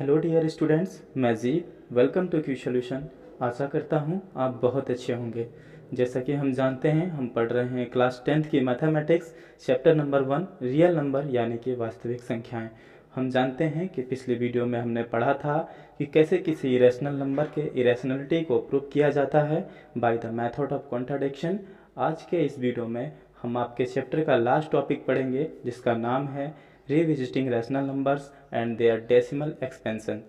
Hello dear students, मैं जीव welcome to Q solution. आशा करता हूँ आप बहुत अच्छे होंगे। जैसा कि हम जानते हैं, हम पढ़ रहे हैं क्लास 10th की mathematics chapter number 1 real number यानी कि वास्तविक संख्याएं। हम जानते हैं कि पिछले वीडियो में हमने पढ़ा था कि कैसे किसी इरेशनल नंबर के इरेशनलिटी को प्रूव किया जाता है by the method of contradiction. आज के इस वीडियो में हम आपके चैप्टर का लास्ट टॉपिक पढ़ेंगे जिसका नाम है revisiting rational numbers and their decimal expansion.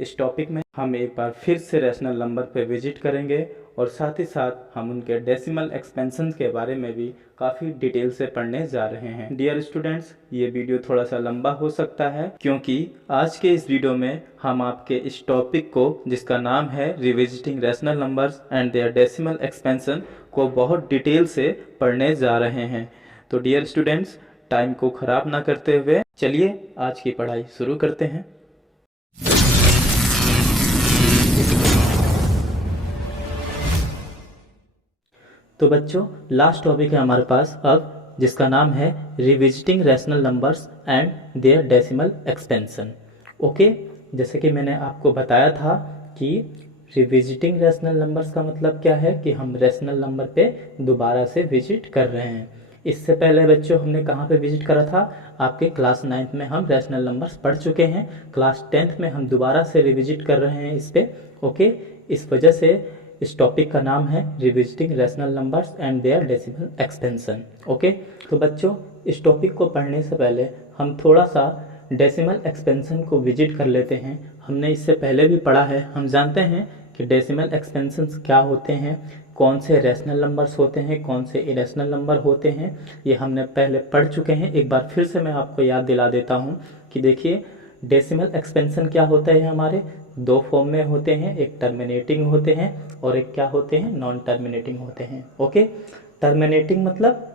इस टॉपिक में हम एक बार फिर से रैशनल नंबर पे विजिट करेंगे और साथ ही साथ हम उनके डेसिमल एक्सपेंशन के बारे में भी काफ़ी डिटेल से पढ़ने जा रहे हैं। डियर स्टूडेंट्स, ये वीडियो थोड़ा सा लंबा हो सकता है क्योंकि आज के इस वीडियो में हम आपके इस टॉपिक को, जिसका नाम है revisiting rational numbers and their decimal expansion, को बहुत डिटेल से पढ़ने जा रहे हैं। तो डियर स्टूडेंट्स, टाइम को खराब ना करते हुए चलिए आज की पढ़ाई शुरू करते हैं। तो बच्चों, लास्ट टॉपिक है हमारे पास अब, जिसका नाम है revisiting rational numbers and their decimal expansion. Okay, जैसे कि मैंने आपको बताया था कि रिविजिटिंग रैशनल नंबर्स का मतलब क्या है कि हम रैशनल नंबर पे दोबारा से विजिट कर रहे हैं। इससे पहले बच्चों हमने कहाँ पे विजिट करा था? आपके क्लास 9th में हम रैशनल नंबर्स पढ़ चुके हैं। क्लास 10th में हम दोबारा से रिविजिट कर रहे हैं इस पे। ओके, इस वजह से इस टॉपिक का नाम है revisiting rational numbers and their decimal expansion. Okay, तो बच्चों इस टॉपिक को पढ़ने से पहले हम थोड़ा सा डेसिमल एक्सपेंशन को विजिट कर लेते हैं। हमने इससे पहले भी पढ़ा है, हम जानते हैं कि डेसिमल एक्सपेंशंस क्या होते हैं, कौन से रैशनल नंबर्स होते हैं, कौन से इरेशनल नंबर होते हैं, ये हमने पहले पढ़ चुके हैं। एक बार फिर से मैं आपको याद दिला देता हूँ कि देखिए, डेसिमल एक्सपेंशन क्या होता है, हमारे दो फॉर्म में होते हैं, एक टर्मिनेटिंग होते हैं और एक क्या होते हैं, नॉन टर्मिनेटिंग होते हैं। ओके, टर्मिनेटिंग मतलब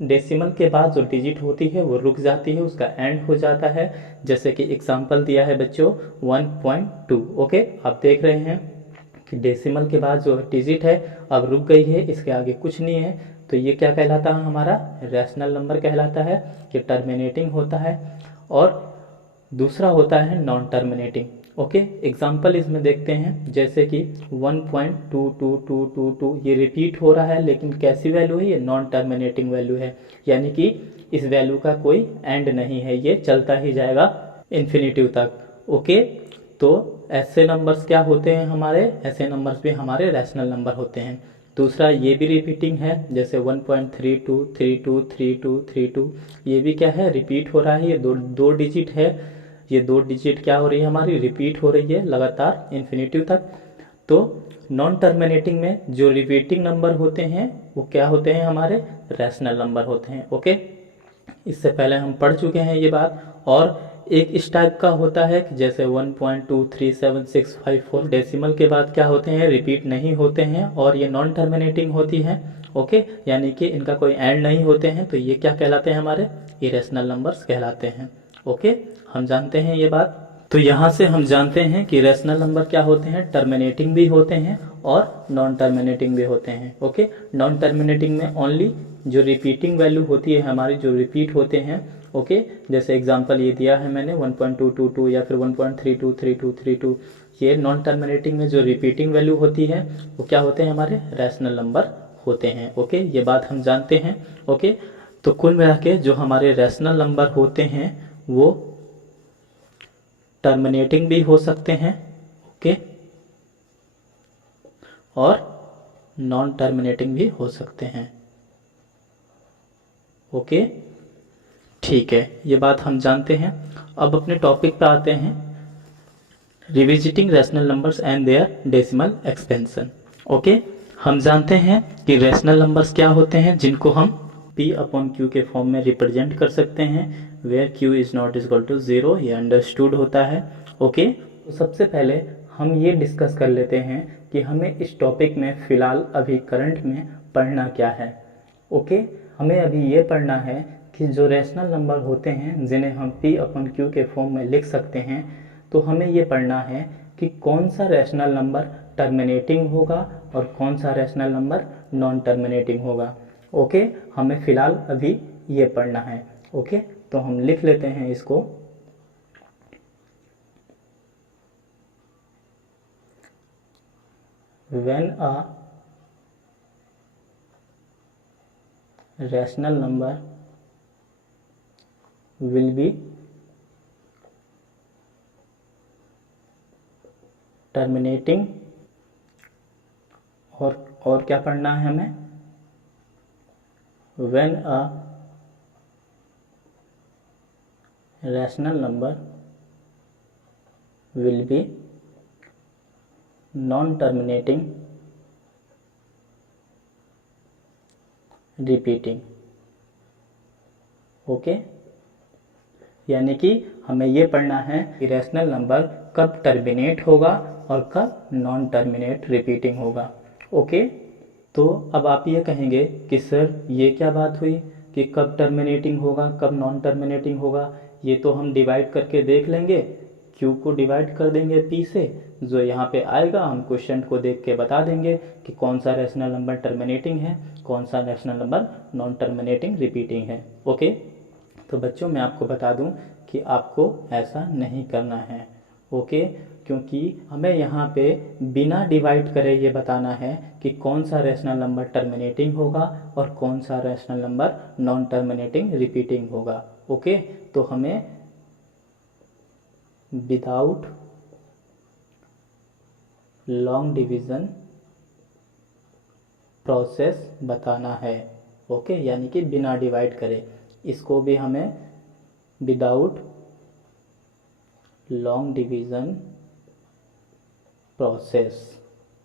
डेसिमल के बाद जो डिजिट होती है वो रुक जाती है, उसका एंड हो जाता है। जैसे कि एग्जांपल दिया है बच्चों 1.2। ओके, आप देख रहे हैं कि डेसिमल के बाद जो डिजिट है अब रुक गई है, इसके आगे कुछ नहीं है, तो ये क्या कहलाता है, हमारा रैशनल नंबर कहलाता है, कि टर्मिनेटिंग होता है। और दूसरा होता है नॉन टर्मिनेटिंग। ओके, एग्जाम्पल इसमें देखते हैं, जैसे कि 1.22222 ये रिपीट हो रहा है, लेकिन कैसी वैल्यू है, ये नॉन टर्मिनेटिंग वैल्यू है, यानी कि इस वैल्यू का कोई एंड नहीं है, ये चलता ही जाएगा इन्फिनिटिव तक। ओके, तो ऐसे नंबर्स क्या होते हैं हमारे, ऐसे नंबर्स भी हमारे रैशनल नंबर होते हैं। दूसरा ये भी रिपीटिंग है, जैसे 1.32323232, ये भी क्या है, रिपीट हो रहा है, ये दो डिजिट है, ये दो डिजिट क्या हो रही है, हमारी रिपीट हो रही है लगातार इन्फिनिटिव तक। तो नॉन टर्मिनेटिंग में जो रिपीटिंग नंबर होते हैं वो क्या होते हैं, हमारे रैशनल नंबर होते हैं। ओके, इससे पहले हम पढ़ चुके हैं ये बात। और एक इस टाइप का होता है कि जैसे 1.237654 डेसिमल के बाद क्या होते हैं, रिपीट नहीं होते हैं, और ये नॉन टर्मिनेटिंग होती है। ओके, यानी कि इनका कोई एंड नहीं होते हैं, तो ये क्या कहलाते हैं, हमारे इरेशनल नंबर्स कहलाते हैं। ओके, हम जानते हैं ये बात। तो यहाँ से हम जानते हैं कि रैशनल नंबर क्या होते हैं, टर्मिनेटिंग भी होते हैं और नॉन टर्मिनेटिंग भी होते हैं। ओके, नॉन टर्मिनेटिंग में ओनली जो रिपीटिंग वैल्यू होती है हमारी, जो रिपीट होते हैं। ओके, जैसे एग्जांपल ये दिया है मैंने 1.222 या फिर 1.323232, ये नॉन टर्मिनेटिंग में जो रिपीटिंग वैल्यू होती है वो क्या होते हैं, हमारे रैशनल नंबर होते हैं। ओके, ये बात हम जानते हैं। ओके, तो कुल मिला के जो हमारे रैशनल नंबर होते हैं वो टर्मिनेटिंग भी हो सकते हैं, ओके, और नॉन टर्मिनेटिंग भी हो सकते हैं। ओके, ठीक है, ये बात हम जानते हैं। अब अपने टॉपिक पे आते हैं, revisiting rational numbers and their decimal expansion. Okay, हम जानते हैं कि रैशनल नंबर्स क्या होते हैं, जिनको हम P/Q के फॉर्म में रिप्रेजेंट कर सकते हैं, where Q is not equal to 0, ये अंडरस्टूड होता है। ओके, तो सबसे पहले हम ये डिस्कस कर लेते हैं कि हमें इस टॉपिक में फ़िलहाल अभी करंट में पढ़ना क्या है। ओके, हमें अभी ये पढ़ना है कि जो रैशनल नंबर होते हैं जिन्हें हम P/Q के फॉर्म में लिख सकते हैं, तो हमें ये पढ़ना है कि कौन सा रैशनल नंबर टर्मिनेटिंग होगा और कौन सा रैशनल नंबर नॉन टर्मिनेटिंग होगा। ओके, हमें फ़िलहाल अभी ये पढ़ना है। ओके, तो हम लिख लेते हैं इसको। When a rational number will be terminating, और क्या पढ़ना है हमें, when a rational number will be non terminating repeating. Okay, यानी कि हमें ये पढ़ना है कि रैशनल नंबर कब टर्मिनेट होगा और कब नॉन टर्मिनेट रिपीटिंग होगा। ओके, तो अब आप ये कहेंगे कि सर ये क्या बात हुई कि कब टर्मिनेटिंग होगा कब नॉन टर्मिनेटिंग होगा, ये तो हम डिवाइड करके देख लेंगे, Q को डिवाइड कर देंगे P से, जो यहाँ पे आएगा हम क्वेश्चन को देख के बता देंगे कि कौन सा रैशनल नंबर टर्मिनेटिंग है, कौन सा rational number non terminating repeating है। ओके, तो बच्चों मैं आपको बता दूं कि आपको ऐसा नहीं करना है। ओके, क्योंकि हमें यहाँ पे बिना डिवाइड करे ये बताना है कि कौन सा रैशनल नंबर टर्मिनेटिंग होगा और कौन सा rational number non terminating repeating होगा। ओके, तो हमें विदाउट लॉन्ग डिवीज़न प्रोसेस बताना है। ओके, यानी कि बिना डिवाइड करे, इसको भी हमें विदाउट लॉन्ग डिवीज़न प्रोसेस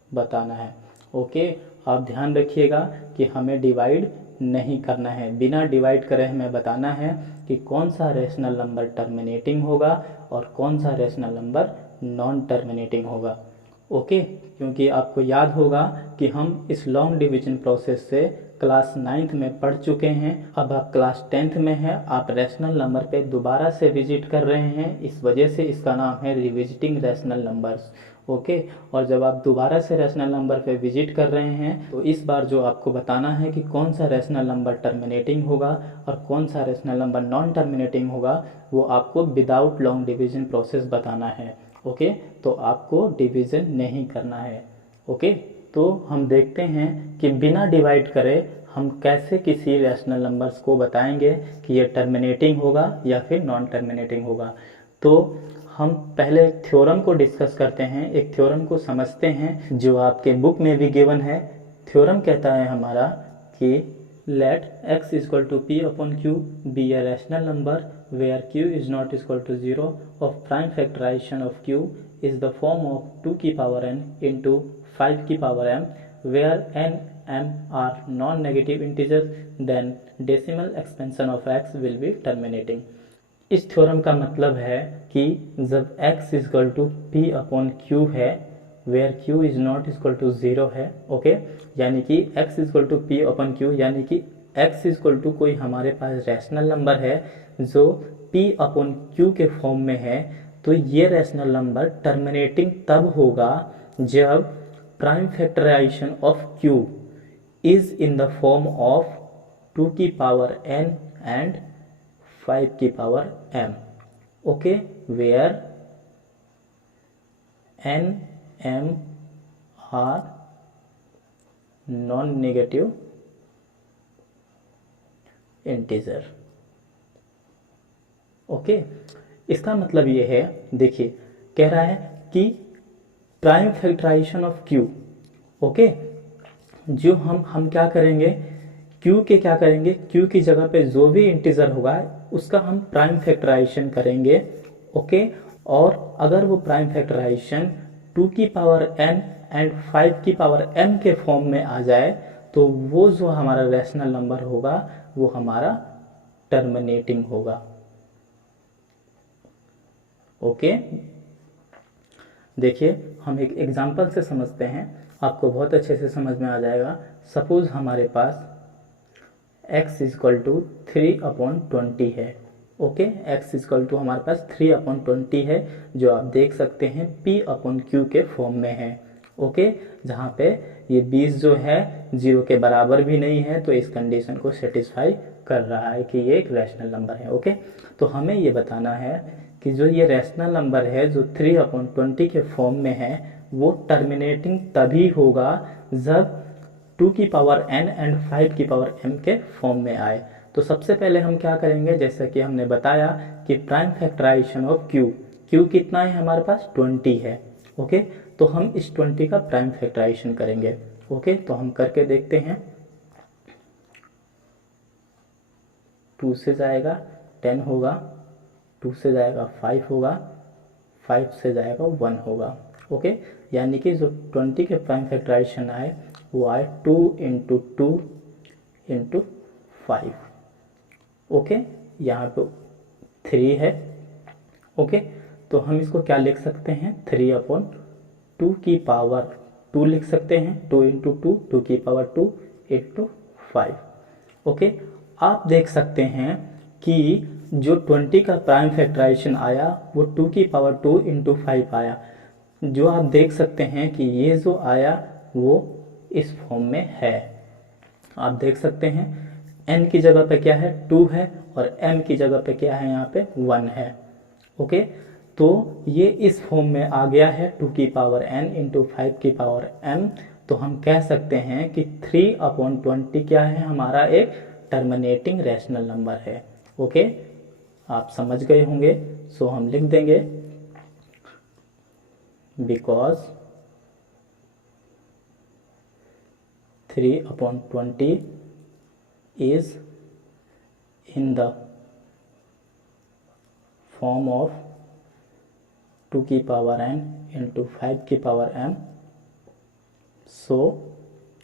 बताना है। ओके, आप ध्यान रखिएगा कि हमें डिवाइड नहीं करना है, बिना डिवाइड करे हमें बताना है कि कौन सा रैशनल नंबर टर्मिनेटिंग होगा और कौन सा रैशनल नंबर नॉन टर्मिनेटिंग होगा। ओके, क्योंकि आपको याद होगा कि हम इस लॉन्ग डिवीजन प्रोसेस से क्लास 9th में पढ़ चुके हैं, अब आप क्लास 10th में हैं, आप रैशनल नंबर पे दोबारा से विजिट कर रहे हैं, इस वजह से इसका नाम है रिविजिटिंग रैशनल नंबर्स। ओके, और जब आप दोबारा से रैशनल नंबर पे विजिट कर रहे हैं तो इस बार जो आपको बताना है कि कौन सा रैशनल नंबर टर्मिनेटिंग होगा और कौन सा रैशनल नंबर नॉन टर्मिनेटिंग होगा, वो आपको विदाउट लॉन्ग डिवीजन प्रोसेस बताना है। ओके, तो आपको डिवीजन नहीं करना है। ओके, तो हम देखते हैं कि बिना डिवाइड करे हम कैसे किसी रैशनल नंबर्स को बताएंगे कि ये टर्मिनेटिंग होगा या फिर नॉन टर्मिनेटिंग होगा। तो हम पहले एक थ्योरम को डिस्कस करते हैं, एक थ्योरम को समझते हैं जो आपके बुक में भी गिवन है। थ्योरम कहता है हमारा कि let x equal to p upon q be a rational number where q is not equal to 0 of prime factorization of q is the form of 2 की पावर n इंटू 5 की power m where n m are non negative integer then decimal expansion of x will be terminating. इस theorem का मतलब है कि जब x equal to p upon q है where q is not equal to 0 है। Okay, यानी कि x equal to p upon q, यानी कि x इक्वल टू कोई हमारे पास रैशनल नंबर है जो p अपॉन क्यू के फॉर्म में है, तो ये रैशनल नंबर टर्मिनेटिंग तब होगा जब prime factorization of q is in the form of 2 की पावर n एंड 5 की power m। Okay, where n m are non negative integer. Okay, इसका मतलब ये है, देखिए कह रहा है कि prime factorization of q। Okay, जो हम क्या करेंगे, q के क्या करेंगे, q की जगह पे जो भी इंटीजर होगा उसका हम प्राइम फैक्टराइजेशन करेंगे। ओके, और अगर वो प्राइम फैक्टराइजेशन 2 की पावर n एंड 5 की पावर m के फॉर्म में आ जाए तो वो जो हमारा रैशनल नंबर होगा वो हमारा टर्मिनेटिंग होगा। ओके, देखिए हम एक एग्जांपल से समझते हैं, आपको बहुत अच्छे से समझ में आ जाएगा। सपोज हमारे पास x इक्वल टू 3/20 है। ओके, x इक्वल टू हमारे पास 3/20 है, जो आप देख सकते हैं p अपॉन क्यू के फॉर्म में है। ओके, जहाँ पे ये 20 जो है 0 के बराबर भी नहीं है, तो इस कंडीशन को सेटिस्फाई कर रहा है कि ये एक रैशनल नंबर है। ओके, तो हमें ये बताना है कि जो ये रैशनल नंबर है जो 3/20 के फॉर्म में है वो टर्मिनेटिंग तभी होगा जब 2 की पावर n एंड 5 की पावर m के फॉर्म में आए। तो सबसे पहले हम क्या करेंगे, जैसा कि हमने बताया कि प्राइम फैक्टराइजेशन ऑफ q कितना है हमारे पास 20 है। ओके, तो हम इस 20 का प्राइम फैक्टराइजेशन करेंगे। ओके, तो हम करके देखते हैं। 2 से जाएगा 10 होगा, 2 से जाएगा 5 होगा, 5 से जाएगा 1 होगा। ओके, यानी कि जो 20 के प्राइम फैक्टराइजेशन आए वो आए 2 इंटू 2 इंटू 5। ओके, यहाँ पे 3 है। ओके, तो हम इसको क्या लिख सकते हैं, 3/2 की पावर 2 लिख सकते हैं। 2 इंटू 2 की पावर 2 इंटू 5। ओके, आप देख सकते हैं कि जो 20 का प्राइम फैक्टराइजेशन आया वो 2 की पावर 2 इंटू 5 आया। जो आप देख सकते हैं कि ये जो आया वो इस फॉर्म में है। आप देख सकते हैं n की जगह पे क्या है 2 है और m की जगह पे क्या है यहाँ पे 1 है। ओके, तो ये इस फॉर्म में आ गया है 2 की पावर n इंटू 5 की पावर m। तो हम कह सकते हैं कि 3/20 क्या है, हमारा एक टर्मिनेटिंग रैशनल नंबर है। ओके, आप समझ गए होंगे। सो हम लिख देंगे because 3/20 is in the form of 2 की पावर n इंटू 5 की power m। So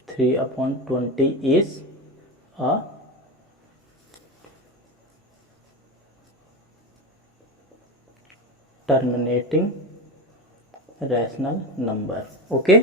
3/20 is a terminating rational number. Okay,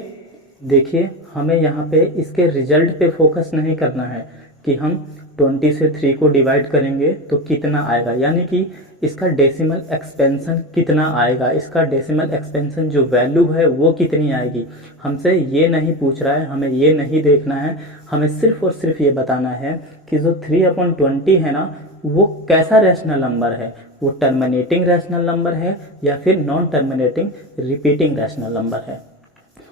देखिए हमें यहाँ पे इसके रिजल्ट पे फोकस नहीं करना है कि हम 20 से 3 को डिवाइड करेंगे तो कितना आएगा, यानी कि इसका डेसिमल एक्सपेंशन कितना आएगा, इसका डेसिमल एक्सपेंशन जो वैल्यू है वो कितनी आएगी। हमसे ये नहीं पूछ रहा है, हमें ये नहीं देखना है। हमें सिर्फ और सिर्फ ये बताना है कि जो 3/20 है ना वो कैसा रैशनल नंबर है, वो टर्मिनेटिंग रैशनल नंबर है या फिर non terminating repeating rational number है।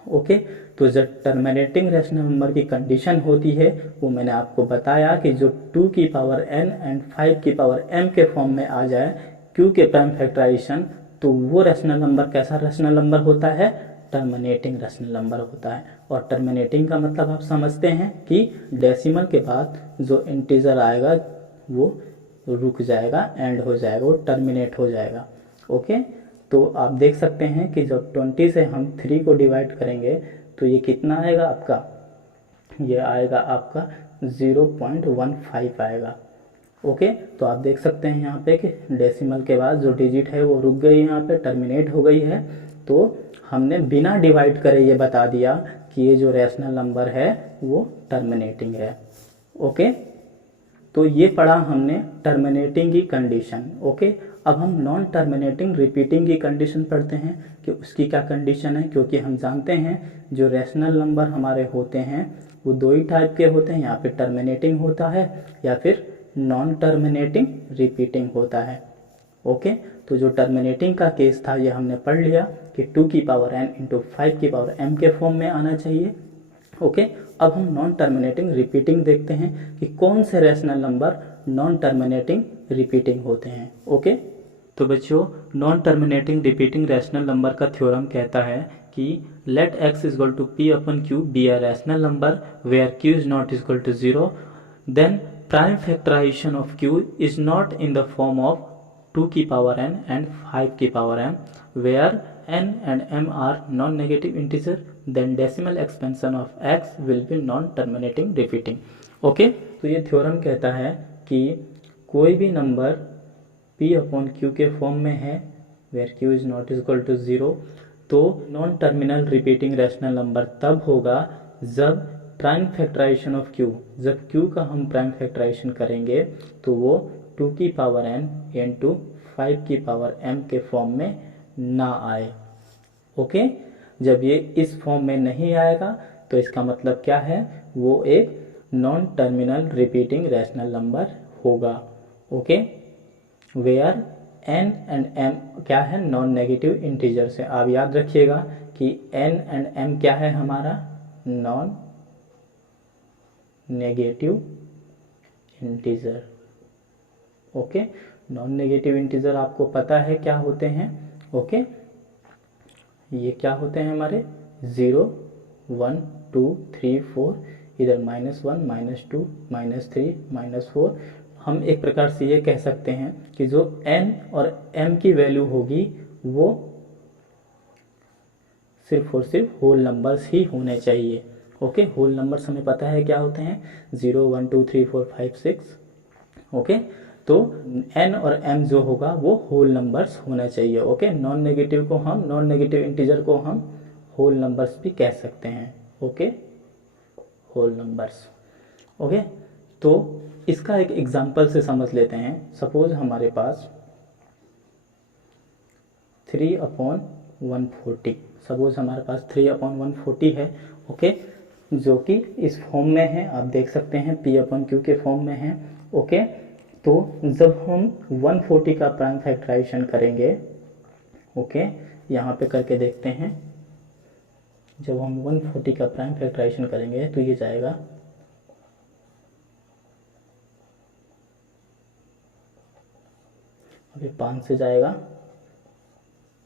ओके, तो जब टर्मिनेटिंग रैशनल नंबर की कंडीशन होती है वो मैंने आपको बताया कि जो 2 की पावर n एंड 5 की पावर m के फॉर्म में आ जाए q के प्राइम फैक्टराइजेशन, तो वो रैशनल नंबर कैसा रैशनल नंबर होता है, टर्मिनेटिंग रैशनल नंबर होता है। और टर्मिनेटिंग का मतलब आप समझते हैं कि डेसिमल के बाद जो इंटीजर आएगा वो रुक जाएगा, एंड हो जाएगा, वो टर्मिनेट हो जाएगा। ओके, तो आप देख सकते हैं कि जब 20 से हम 3 को डिवाइड करेंगे तो ये कितना आएगा आपका, ये आएगा आपका 0.15 आएगा। ओके, तो आप देख सकते हैं यहाँ पे कि डेसिमल के बाद जो डिजिट है वो रुक गई, यहाँ पे टर्मिनेट हो गई है। तो हमने बिना डिवाइड करे ये बता दिया कि ये जो रैशनल नंबर है वो टर्मिनेटिंग है। ओके, तो ये पढ़ा हमने टर्मिनेटिंग की कंडीशन। ओके, अब हम नॉन टर्मिनेटिंग रिपीटिंग की कंडीशन पढ़ते हैं कि उसकी क्या कंडीशन है, क्योंकि हम जानते हैं जो रैशनल नंबर हमारे होते हैं वो 2 ही टाइप के होते हैं, यहाँ पे टर्मिनेटिंग होता है या फिर नॉन टर्मिनेटिंग रिपीटिंग होता है। ओके, तो जो टर्मिनेटिंग का केस था ये हमने पढ़ लिया कि 2 की पावर n इंटू 5 की पावर m के फॉर्म में आना चाहिए। ओके, अब हम नॉन टर्मिनेटिंग रिपीटिंग देखते हैं कि कौन से rational number non terminating repeating होते हैं। ओके, तो बच्चों non terminating repeating rational number का थ्योरम कहता है कि let x equal to p upon q be a rational number where q is not equal to 0, then prime factorization of q is not in the form of 2 की power n and 5 की power m where n and m are non-negative integer, then decimal expansion of x will be non-terminating repeating. Okay, तो ये theorem कहता है कि कोई भी number p/q के फॉर्म में है where q is not equal to 0, तो non terminal repeating rational number तब होगा जब प्राइम फैक्टराइजेशन ऑफ q, जब q का हम प्राइम फैक्टराइजेशन करेंगे तो वो 2 की पावर n इंटू 5 की पावर m के फॉर्म में ना आए। ओके, जब ये इस फॉर्म में नहीं आएगा तो इसका मतलब क्या है, वो एक non terminal repeating rational number होगा। Okay, where n and m क्या है, नॉन नेगेटिव इंटीजर से। आप याद रखिएगा कि n एंड m क्या है हमारा, non negative integer. Okay, non negative integer आपको पता है क्या होते हैं। ओके, ये क्या होते हैं हमारे 0 1 2 3 4, इधर -1 -2 -3 -4। हम एक प्रकार से ये कह सकते हैं कि जो n और m की वैल्यू होगी वो सिर्फ और सिर्फ होल नंबर्स ही होने चाहिए। ओके, होल नंबर्स हमें पता है क्या होते हैं, 0 1 2 3 4 5 6। ओके, तो n और m जो होगा वो होल नंबर्स होना चाहिए। ओके, नॉन नेगेटिव इंटीजर को हम होल नंबर्स भी कह सकते हैं। Okay, whole numbers. ओके, तो इसका एक एग्जांपल से समझ लेते हैं। सपोज हमारे पास 3/140, सपोज हमारे पास 3/140 है। ओके, जो कि इस फॉर्म में है, आप देख सकते हैं p/q के फॉर्म में है। ओके, तो जब हम 140 का प्राइम फैक्टराइजेशन करेंगे, ओके, यहाँ पे करके देखते हैं। जब हम 140 का प्राइम फैक्टराइजेशन करेंगे तो ये जाएगा, अभी 5 से जाएगा,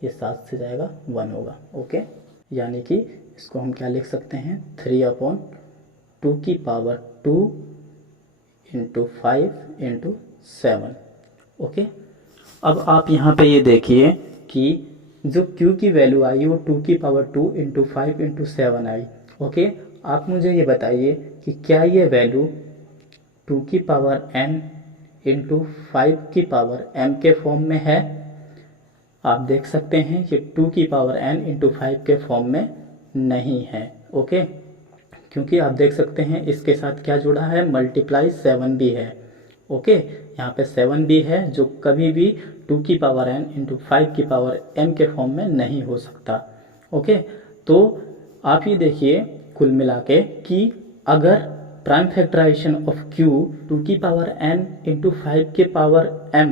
ये 7 से जाएगा, 1 होगा। ओके, यानी कि इसको हम क्या लिख सकते हैं, 3/2 की पावर 2 इंटू 5 इंटू 7। ओके, अब आप यहाँ पे ये देखिए कि जो q की वैल्यू आई वो 2 की पावर 2 इंटू 5 इंटू 7 आई। ओके, आप मुझे ये बताइए कि क्या ये वैल्यू 2 की पावर n इंटू 5 की पावर m के फॉर्म में है। आप देख सकते हैं कि 2 की पावर n इंटू 5 के फॉर्म में नहीं है। ओके, क्योंकि आप देख सकते हैं इसके साथ क्या जुड़ा है, मल्टीप्लाई 7 भी है। ओके, यहाँ पे 7 भी है जो कभी भी 2 की पावर n इंटू 5 की पावर m के फॉर्म में नहीं हो सकता। ओके, तो आप ये देखिए कुल मिला के कि अगर प्राइम फैक्टराइजेशन ऑफ q 2 की पावर n इंटू 5 के पावर m,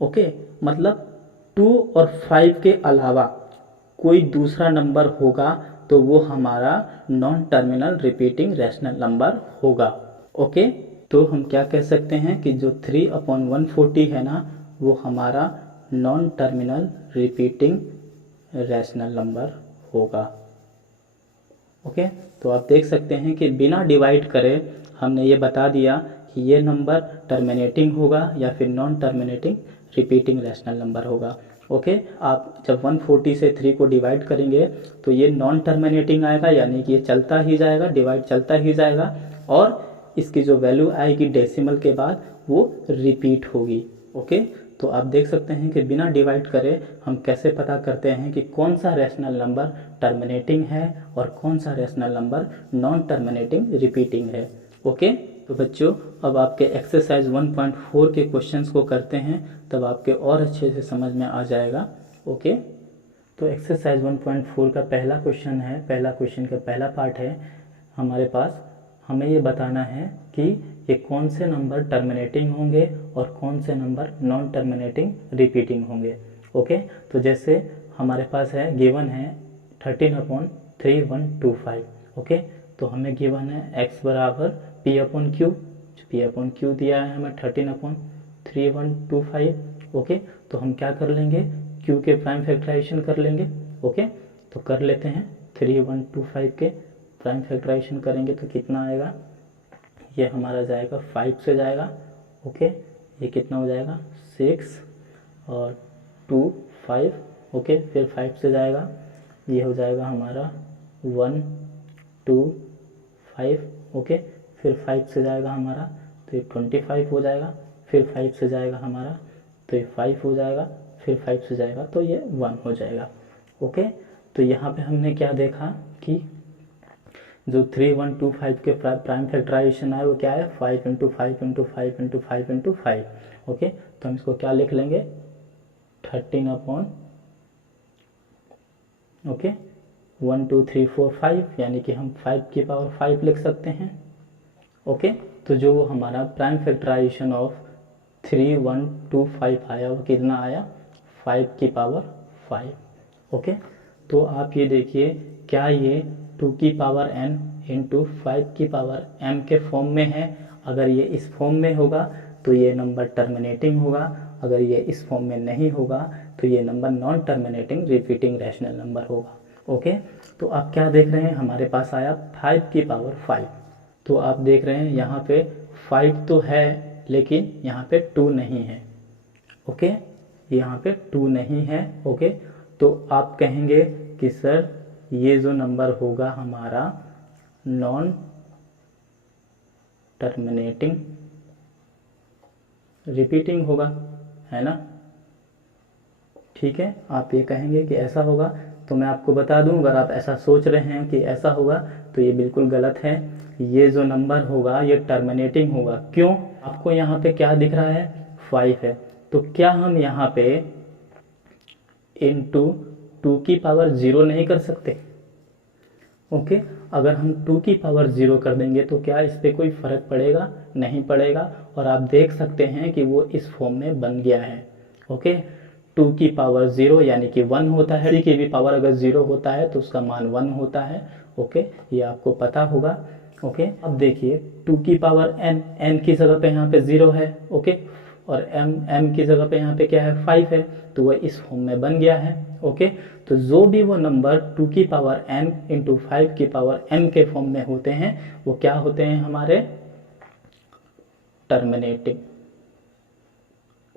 ओके, मतलब 2 और 5 के अलावा कोई दूसरा नंबर होगा तो वो हमारा non terminal repeating rational number होगा। ओके, तो हम क्या कह सकते हैं कि जो 3/140 है ना वो हमारा non terminal repeating rational number होगा। ओके, तो आप देख सकते हैं कि बिना डिवाइड करे हमने ये बता दिया कि ये नंबर टर्मिनेटिंग होगा या फिर non terminating repeating rational number होगा। ओके, आप जब 140 से 3 को डिवाइड करेंगे तो ये नॉन टर्मिनेटिंग आएगा, यानी कि ये चलता ही जाएगा, डिवाइड चलता ही जाएगा, और इसकी जो वैल्यू आएगी डेसिमल के बाद वो रिपीट होगी। ओके, तो आप देख सकते हैं कि बिना डिवाइड करे हम कैसे पता करते हैं कि कौन सा रैशनल नंबर टर्मिनेटिंग है और कौन सा rational number non terminating repeating है। ओके, तो बच्चों अब आपके एक्सरसाइज 1.4 के क्वेश्चंस को करते हैं, तब आपके और अच्छे से समझ में आ जाएगा। ओके, तो एक्सरसाइज 1.4 का पहला क्वेश्चन है, पहला क्वेश्चन का पहला पार्ट है हमारे पास। हमें ये बताना है कि ये कौन से नंबर टर्मिनेटिंग होंगे और कौन से नंबर नॉन टर्मिनेटिंग रिपीटिंग होंगे। ओके, तो जैसे हमारे पास है गिवन है 13/3125। ओके, तो हमें गिवन है x बराबर p/q, p/q दिया है हमें 13/3125। ओके, तो हम क्या कर लेंगे, q के प्राइम फैक्टराइजेशन कर लेंगे। ओके, तो कर लेते हैं, 3125 के प्राइम फैक्टराइजेशन करेंगे तो कितना आएगा, ये हमारा जाएगा 5 से जाएगा। ओके, ये कितना हो जाएगा 6 और 2 5। ओके, फिर 5 से जाएगा, ये हो जाएगा हमारा 1 2 5। ओके, फिर 5 से जाएगा हमारा तो ये 25 हो जाएगा, फिर 5 से जाएगा हमारा तो ये 5 हो जाएगा, फिर 5 से जाएगा तो ये 1 हो जाएगा। ओके, तो यहाँ पे हमने क्या देखा कि जो 3125 के प्राइम फैक्टराइजेशन है वो क्या है, 5 into 5 into 5 into 5 into 5। Okay, तो हम इसको क्या लिख लेंगे, 13 ओके 1 2 3 4 5, यानी कि हम 5 की पावर 5 लिख सकते हैं। ओके, तो जो हमारा प्राइम फैक्टराइजेशन ऑफ 3125 आया वो कितना आया, 5 की पावर 5। ओके, तो आप ये देखिए, क्या ये 2 की पावर n इंटू 5 की पावर m के फॉर्म में है? अगर ये इस फॉर्म में होगा तो ये नंबर टर्मिनेटिंग होगा, अगर ये इस फॉर्म में नहीं होगा तो ये number non terminating repeating rational number होगा। ओके, तो आप क्या देख रहे हैं, हमारे पास आया 5 की पावर 5। तो आप देख रहे हैं यहाँ पे 5 तो है लेकिन यहाँ पे 2 नहीं है। ओके, यहाँ पे 2 नहीं है। ओके, तो आप कहेंगे कि सर ये जो नंबर होगा हमारा नॉन टर्मिनेटिंग रिपीटिंग होगा, है ना? ठीक है, आप ये कहेंगे कि ऐसा होगा। तो मैं आपको बता दूं, अगर आप ऐसा सोच रहे हैं कि ऐसा होगा तो ये बिल्कुल गलत है। ये जो नंबर होगा ये टर्मिनेटिंग होगा। क्यों? आपको यहाँ पे क्या दिख रहा है, 5 है। तो क्या हम यहाँ पे इंटू 2 की पावर 0 नहीं कर सकते? ओके, अगर हम 2 की पावर 0 कर देंगे तो क्या इस पर कोई फ़र्क पड़ेगा? नहीं पड़ेगा। और आप देख सकते हैं कि वो इस फॉर्म में बन गया है। ओके, 2 की पावर 0 यानी कि 1 होता है। 3 की भी पावर अगर 0 होता है तो उसका मान 1 होता है। ओके, ये आपको पता होगा। ओके, अब देखिए 2 की पावर n की जगह पे यहाँ पे 0 है। ओके, और m की जगह पे यहाँ पे क्या है, 5 है। तो वह इस फॉर्म में बन गया है। ओके, तो जो भी वो नंबर 2 की पावर n इंटू 5 की पावर m के फॉर्म में होते हैं वो क्या होते हैं, हमारे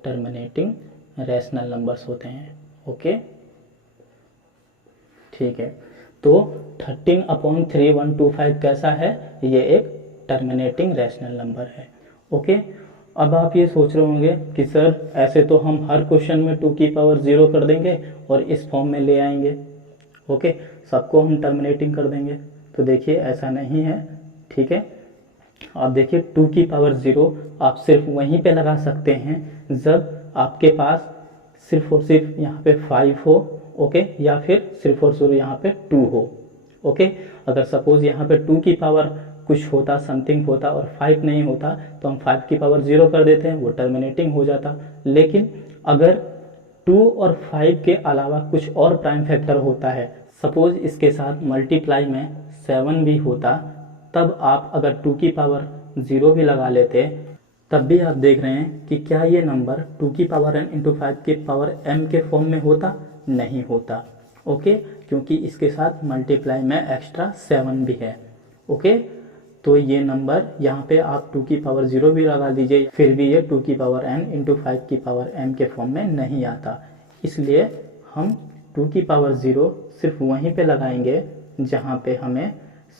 टर्मिनेटिंग रैशनल नंबर्स होते हैं। ओके, ठीक है। तो 13/3125 कैसा है, ये एक टर्मिनेटिंग रैशनल नंबर है। ओके, अब आप ये सोच रहे होंगे कि सर ऐसे तो हम हर क्वेश्चन में 2 की पावर 0 कर देंगे और इस फॉर्म में ले आएंगे। ओके, सबको हम टर्मिनेटिंग कर देंगे। तो देखिए ऐसा नहीं है। ठीक है, आप देखिए 2 की पावर 0 आप सिर्फ वहीं पे लगा सकते हैं जब आपके पास सिर्फ और सिर्फ यहाँ पे 5 हो। ओके, या फिर सिर्फ और सिर्फ यहाँ पे 2 हो। ओके, अगर सपोज यहाँ पे 2 की पावर कुछ होता, समथिंग होता और 5 नहीं होता तो हम 5 की पावर 0 कर देते हैं, वो टर्मिनेटिंग हो जाता। लेकिन अगर 2 और 5 के अलावा कुछ और प्राइम फैक्टर होता है, सपोज इसके साथ मल्टीप्लाई में 7 भी होता, तब आप अगर 2 की पावर 0 भी लगा लेते तब भी आप देख रहे हैं कि क्या ये नंबर 2 की पावर n इंटू 5 की पावर m के फॉर्म में होता? नहीं होता। ओके, क्योंकि इसके साथ मल्टीप्लाई में एक्स्ट्रा 7 भी है। ओके, तो ये नंबर यहाँ पे आप 2 की पावर 0 भी लगा दीजिए, फिर भी ये 2 की पावर n इंटू 5 की पावर m के फॉर्म में नहीं आता। इसलिए हम 2 की पावर 0 सिर्फ वहीं पे लगाएंगे जहाँ पे हमें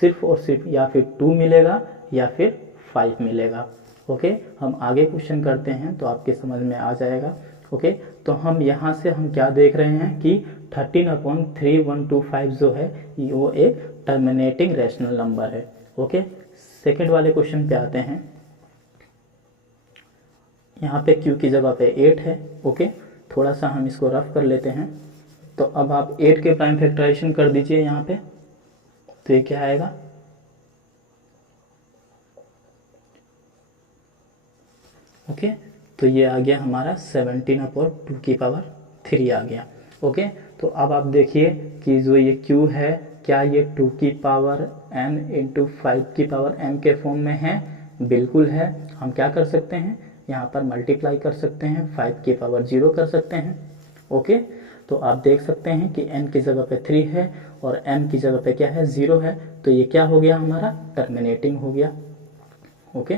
सिर्फ और सिर्फ या फिर 2 मिलेगा या फिर 5 मिलेगा। ओके, हम आगे क्वेश्चन करते हैं तो आपके समझ में आ जाएगा। ओके, तो हम यहाँ से हम क्या देख रहे हैं कि 13/3125 जो है वो एक टर्मिनेटिंग रैशनल नंबर है। ओके, सेकंड वाले क्वेश्चन पे आते हैं। यहाँ पे q की जगह पे 8 है। ओके, थोड़ा सा हम इसको रफ कर लेते हैं। तो अब आप 8 के प्राइम फैक्टराइजेशन कर दीजिए यहाँ पे, तो ये क्या आएगा, ओके, तो ये आ गया हमारा 17/2 की पावर 3 आ गया। ओके, तो अब आप देखिए कि जो ये q है क्या ये 2 की पावर n इंटू 5 की पावर m के फॉर्म में है? बिल्कुल है। हम क्या कर सकते हैं, यहाँ पर मल्टीप्लाई कर सकते हैं, 5 की पावर 0 कर सकते हैं। ओके, तो आप देख सकते हैं कि n की जगह पे 3 है और m की जगह पे क्या है, 0 है। तो ये क्या हो गया, हमारा टर्मिनेटिंग हो गया। Okay,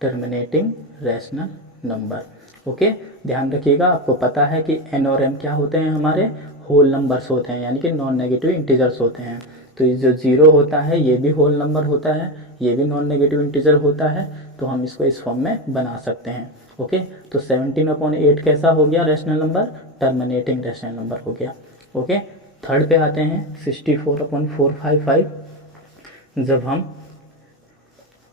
terminating rational number. Okay, ध्यान रखिएगा, आपको पता है कि n और m क्या होते हैं, हमारे होल नंबर्स होते हैं, यानी कि नॉन नेगेटिव इंटीजर्स होते हैं। तो ये जो 0 होता है ये भी होल नंबर होता है, ये भी नॉन नेगेटिव इंटीजर होता है। तो हम इसको इस फॉर्म में बना सकते हैं। ओके, तो 17/8 कैसा हो गया rational number, terminating rational number हो गया। ओके, थर्ड पे आते हैं 64/455। जब हम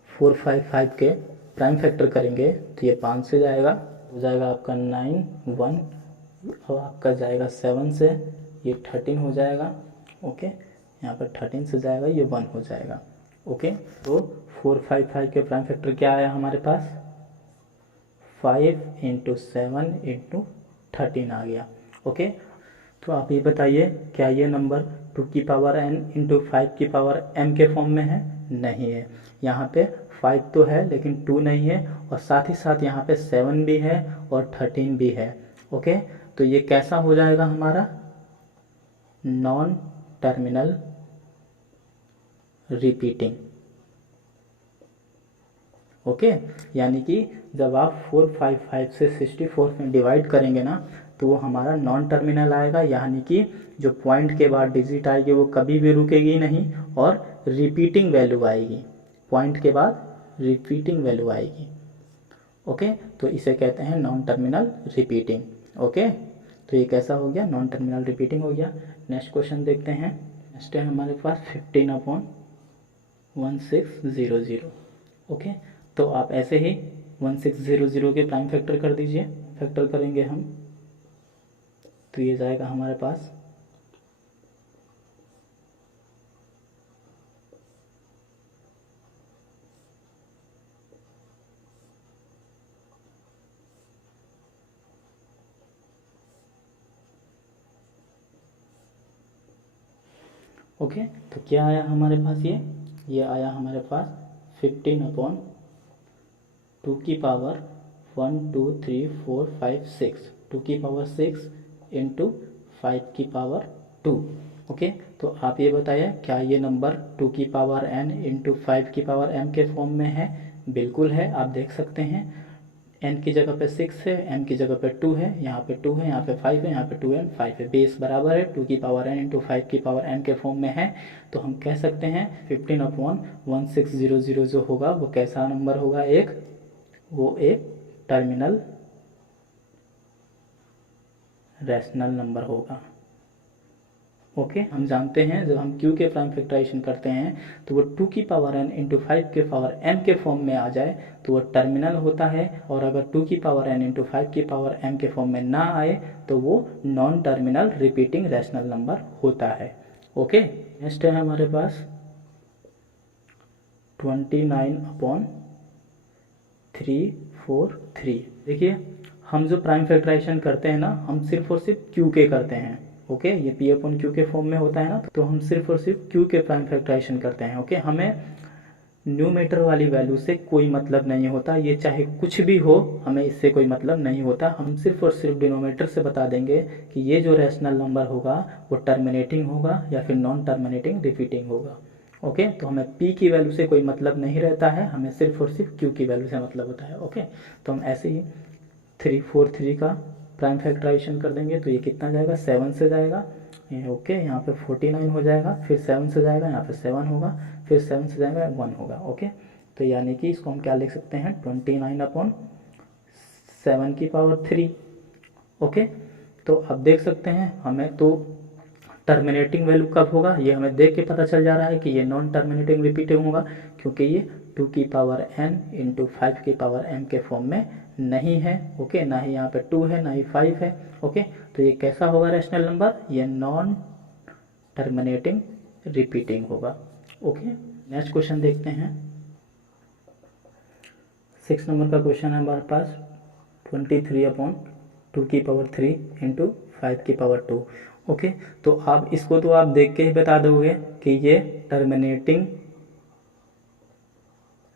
455 के प्राइम फैक्टर करेंगे तो ये 5 से जाएगा, हो जाएगा आपका 9 1, और आपका जाएगा 7 से, ये 13 हो जाएगा। ओके, यहाँ पर 13 से जाएगा, ये 1 हो जाएगा। ओके, तो 455 के प्राइम फैक्टर क्या आया हमारे पास, 5 इंटू 7 इंटू 13 आ गया। ओके, तो आप ये बताइए क्या ये नंबर 2 की पावर n इंटू 5 की पावर m के फॉर्म में है? नहीं है। यहाँ पे 5 तो है लेकिन 2 नहीं है, और साथ ही साथ यहाँ पे 7 भी है और 13 भी है। ओके, तो ये कैसा हो जाएगा हमारा? Non terminal repeating. ओके, यानी कि जब आप 455 से 64 में डिवाइड करेंगे ना, तो वो हमारा नॉन टर्मिनल आएगा, यानी कि जो पॉइंट के बाद डिजिट आएगी वो कभी भी रुकेगी नहीं और रिपीटिंग वैल्यू आएगी। पॉइंट के बाद रिपीटिंग वैल्यू आएगी। ओके, तो इसे कहते हैं नॉन टर्मिनल रिपीटिंग। ओके, तो ये कैसा हो गया? नॉन टर्मिनल रिपीटिंग हो गया। नेक्स्ट क्वेश्चन देखते हैं। नेक्स्ट है हमारे पास 15/1600। ओके, तो आप ऐसे ही 1600 के प्राइम फैक्टर कर दीजिए। फैक्टर करेंगे हम तो ये जाएगा हमारे पास ओके, तो क्या आया हमारे पास? ये आया हमारे पास 15/2 की पावर 1 2 3 4 5 6, 2 की पावर 6 इंटू 5 की पावर 2। ओके, तो आप ये बताइए क्या ये नंबर 2 की पावर n इंटू 5 की पावर m के फॉर्म में है? बिल्कुल है। आप देख सकते हैं n की जगह पे 6 है, m की जगह पे 2 है, यहाँ पे 2 है, यहाँ पे 5 है, यहाँ पे 2 एंड 5 है। बेस बराबर है, 2 की पावर n इंटू 5 की पावर m के फॉर्म में है। तो हम कह सकते हैं 15/1600 जो होगा वो कैसा नंबर होगा? वो एक टर्मिनल रैशनल नंबर होगा। ओके, हम जानते हैं जब हम q के प्राइम फैक्टराइजेशन करते हैं तो वो 2 की पावर n इंटू 5 के पावर m के फॉर्म में आ जाए तो वो टर्मिनल होता है, और अगर 2 की पावर n इंटू 5 की पावर m के फॉर्म में ना आए तो वो non terminal repeating rational number होता है। ओके, नेक्स्ट है हमारे पास 29/343। देखिए, हम जो प्राइम फैक्टराइजेशन करते हैं ना, हम सिर्फ और सिर्फ q के करते हैं। ओके, ये p/q के फॉर्म में होता है ना, तो हम सिर्फ और सिर्फ q के प्राइम फैक्टराइजेशन करते हैं। ओके, हमें न्यूमेटर वाली वैल्यू से कोई मतलब नहीं होता, ये चाहे कुछ भी हो, हमें इससे कोई मतलब नहीं होता। हम सिर्फ और सिर्फ डिनोमिनेटर से बता देंगे कि ये जो रैशनल नंबर होगा वो टर्मिनेटिंग होगा या फिर नॉन टर्मिनेटिंग रिपीटिंग होगा। ओके, तो हमें p की वैल्यू से कोई मतलब नहीं रहता है, हमें सिर्फ और सिर्फ q की वैल्यू से मतलब होता है। ओके, तो हम ऐसे ही 343 का प्राइम फैक्टराइजेशन कर देंगे तो ये कितना जाएगा? 7 से जाएगा। ओके, यहाँ पे 49 हो जाएगा, फिर 7 से जाएगा, यहाँ पे 7 होगा, फिर 7 से जाएगा 1 होगा। ओके, तो यानी कि इसको हम क्या लिख सकते हैं? 29/7 की पावर 3। ओके, तो अब देख सकते हैं हमें तो टर्मिनेटिंग वैल्यू कब होगा ये हमें देख के पता चल जा रहा है कि ये नॉन टर्मिनेटिंग रिपीटिंग होगा, क्योंकि ये 2 की पावर n इंटू 5 की पावर m के फॉर्म में नहीं है। ओके, ना ही यहाँ पे 2 है ना ही 5 है। ओके, तो ये कैसा होगा रैशनल नंबर? ये नॉन टर्मिनेटिंग रिपीटिंग होगा। ओके, नेक्स्ट क्वेश्चन देखते हैं। 6 नंबर का क्वेश्चन है हमारे पास 23/2 की पावर 3 इंटू 5 की पावर 2। ओके, तो आप इसको तो आप देख के ही बता दोगे कि ये टर्मिनेटिंग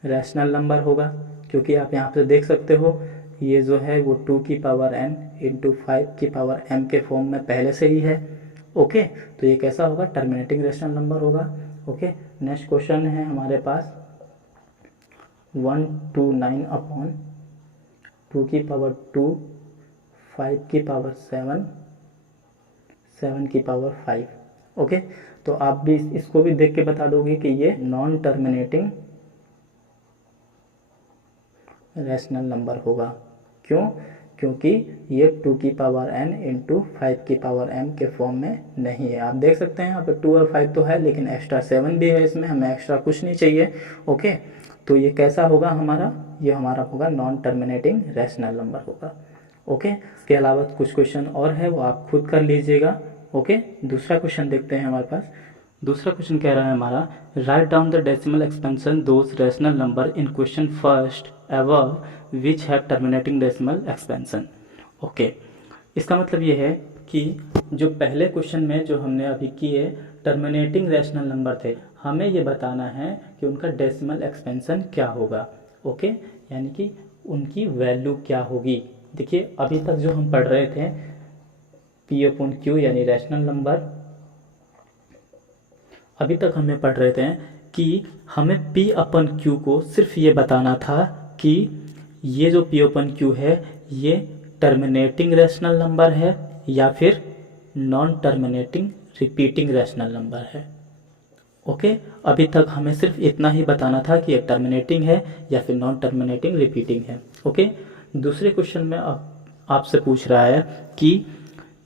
रैशनल नंबर होगा, क्योंकि आप यहाँ पे देख सकते हो ये जो है वो 2 की पावर n इंटू 5 की पावर m के फॉर्म में पहले से ही है। ओके, तो ये कैसा होगा? टर्मिनेटिंग रैशनल नंबर होगा। ओके, नेक्स्ट क्वेश्चन है हमारे पास 129/2 की पावर 2 5 की पावर 7 7 की पावर 5। ओके, तो आप भी इसको भी देख के बता दोगे कि ये नॉन टर्मिनेटिंग रैशनल नंबर होगा। क्यों? क्योंकि ये 2 की पावर n इंटू 5 की पावर m के फॉर्म में नहीं है। आप देख सकते हैं यहाँ पे 2 और 5 तो है, लेकिन एक्स्ट्रा 7 भी है इसमें, हमें एक्स्ट्रा कुछ नहीं चाहिए। ओके, तो ये कैसा होगा हमारा? ये हमारा होगा नॉन टर्मिनेटिंग रैशनल नंबर होगा। ओके, इसके अलावा कुछ क्वेश्चन और है वो आप खुद कर लीजिएगा। ओके, दूसरा क्वेश्चन देखते हैं हमारे पास। दूसरा क्वेश्चन कह रहा है हमारा, write down the decimal expansion those rational number in question first above which have terminating decimal expansion। Okay, इसका मतलब ये है कि जो पहले क्वेश्चन में जो हमने अभी किए टर्मिनेटिंग रैशनल नंबर थे, हमें ये बताना है कि उनका डेसिमल एक्सपेंशन क्या होगा। ओके, यानी कि उनकी वैल्यू क्या होगी। देखिए अभी तक जो हम पढ़ रहे थे पी अपॉन क्यू यानी रैशनल नंबर, अभी तक हमें पढ़ रहे थे कि हमें पी अपन क्यू को सिर्फ ये बताना था कि ये जो पी अपन क्यू है ये टर्मिनेटिंग रैशनल नंबर है या फिर non terminating repeating rational number है। ओके, अभी तक हमें सिर्फ इतना ही बताना था कि ये टर्मिनेटिंग है या फिर नॉन टर्मिनेटिंग रिपीटिंग है। ओके, दूसरे क्वेश्चन में आपसे पूछ रहा है कि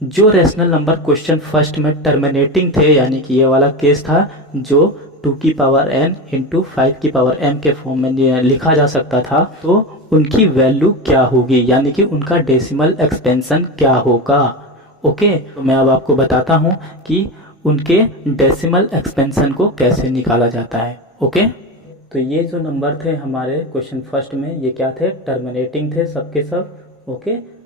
जो रैशनल नंबर क्वेश्चन फर्स्ट में टर्मिनेटिंग थे, यानी कि ये वाला केस था जो 2 की पावर n इंटू 5 की पावर m के फॉर्म में लिखा जा सकता था, तो उनकी वैल्यू क्या होगी, यानी कि उनका डेसिमल एक्सपेंशन क्या होगा। ओके, तो मैं अब आपको बताता हूँ कि उनके डेसिमल एक्सपेंशन को कैसे निकाला जाता है। ओके, तो ये जो नंबर थे हमारे क्वेश्चन फर्स्ट में, ये क्या थे, टर्मिनेटिंग थे सबके सब। ओके,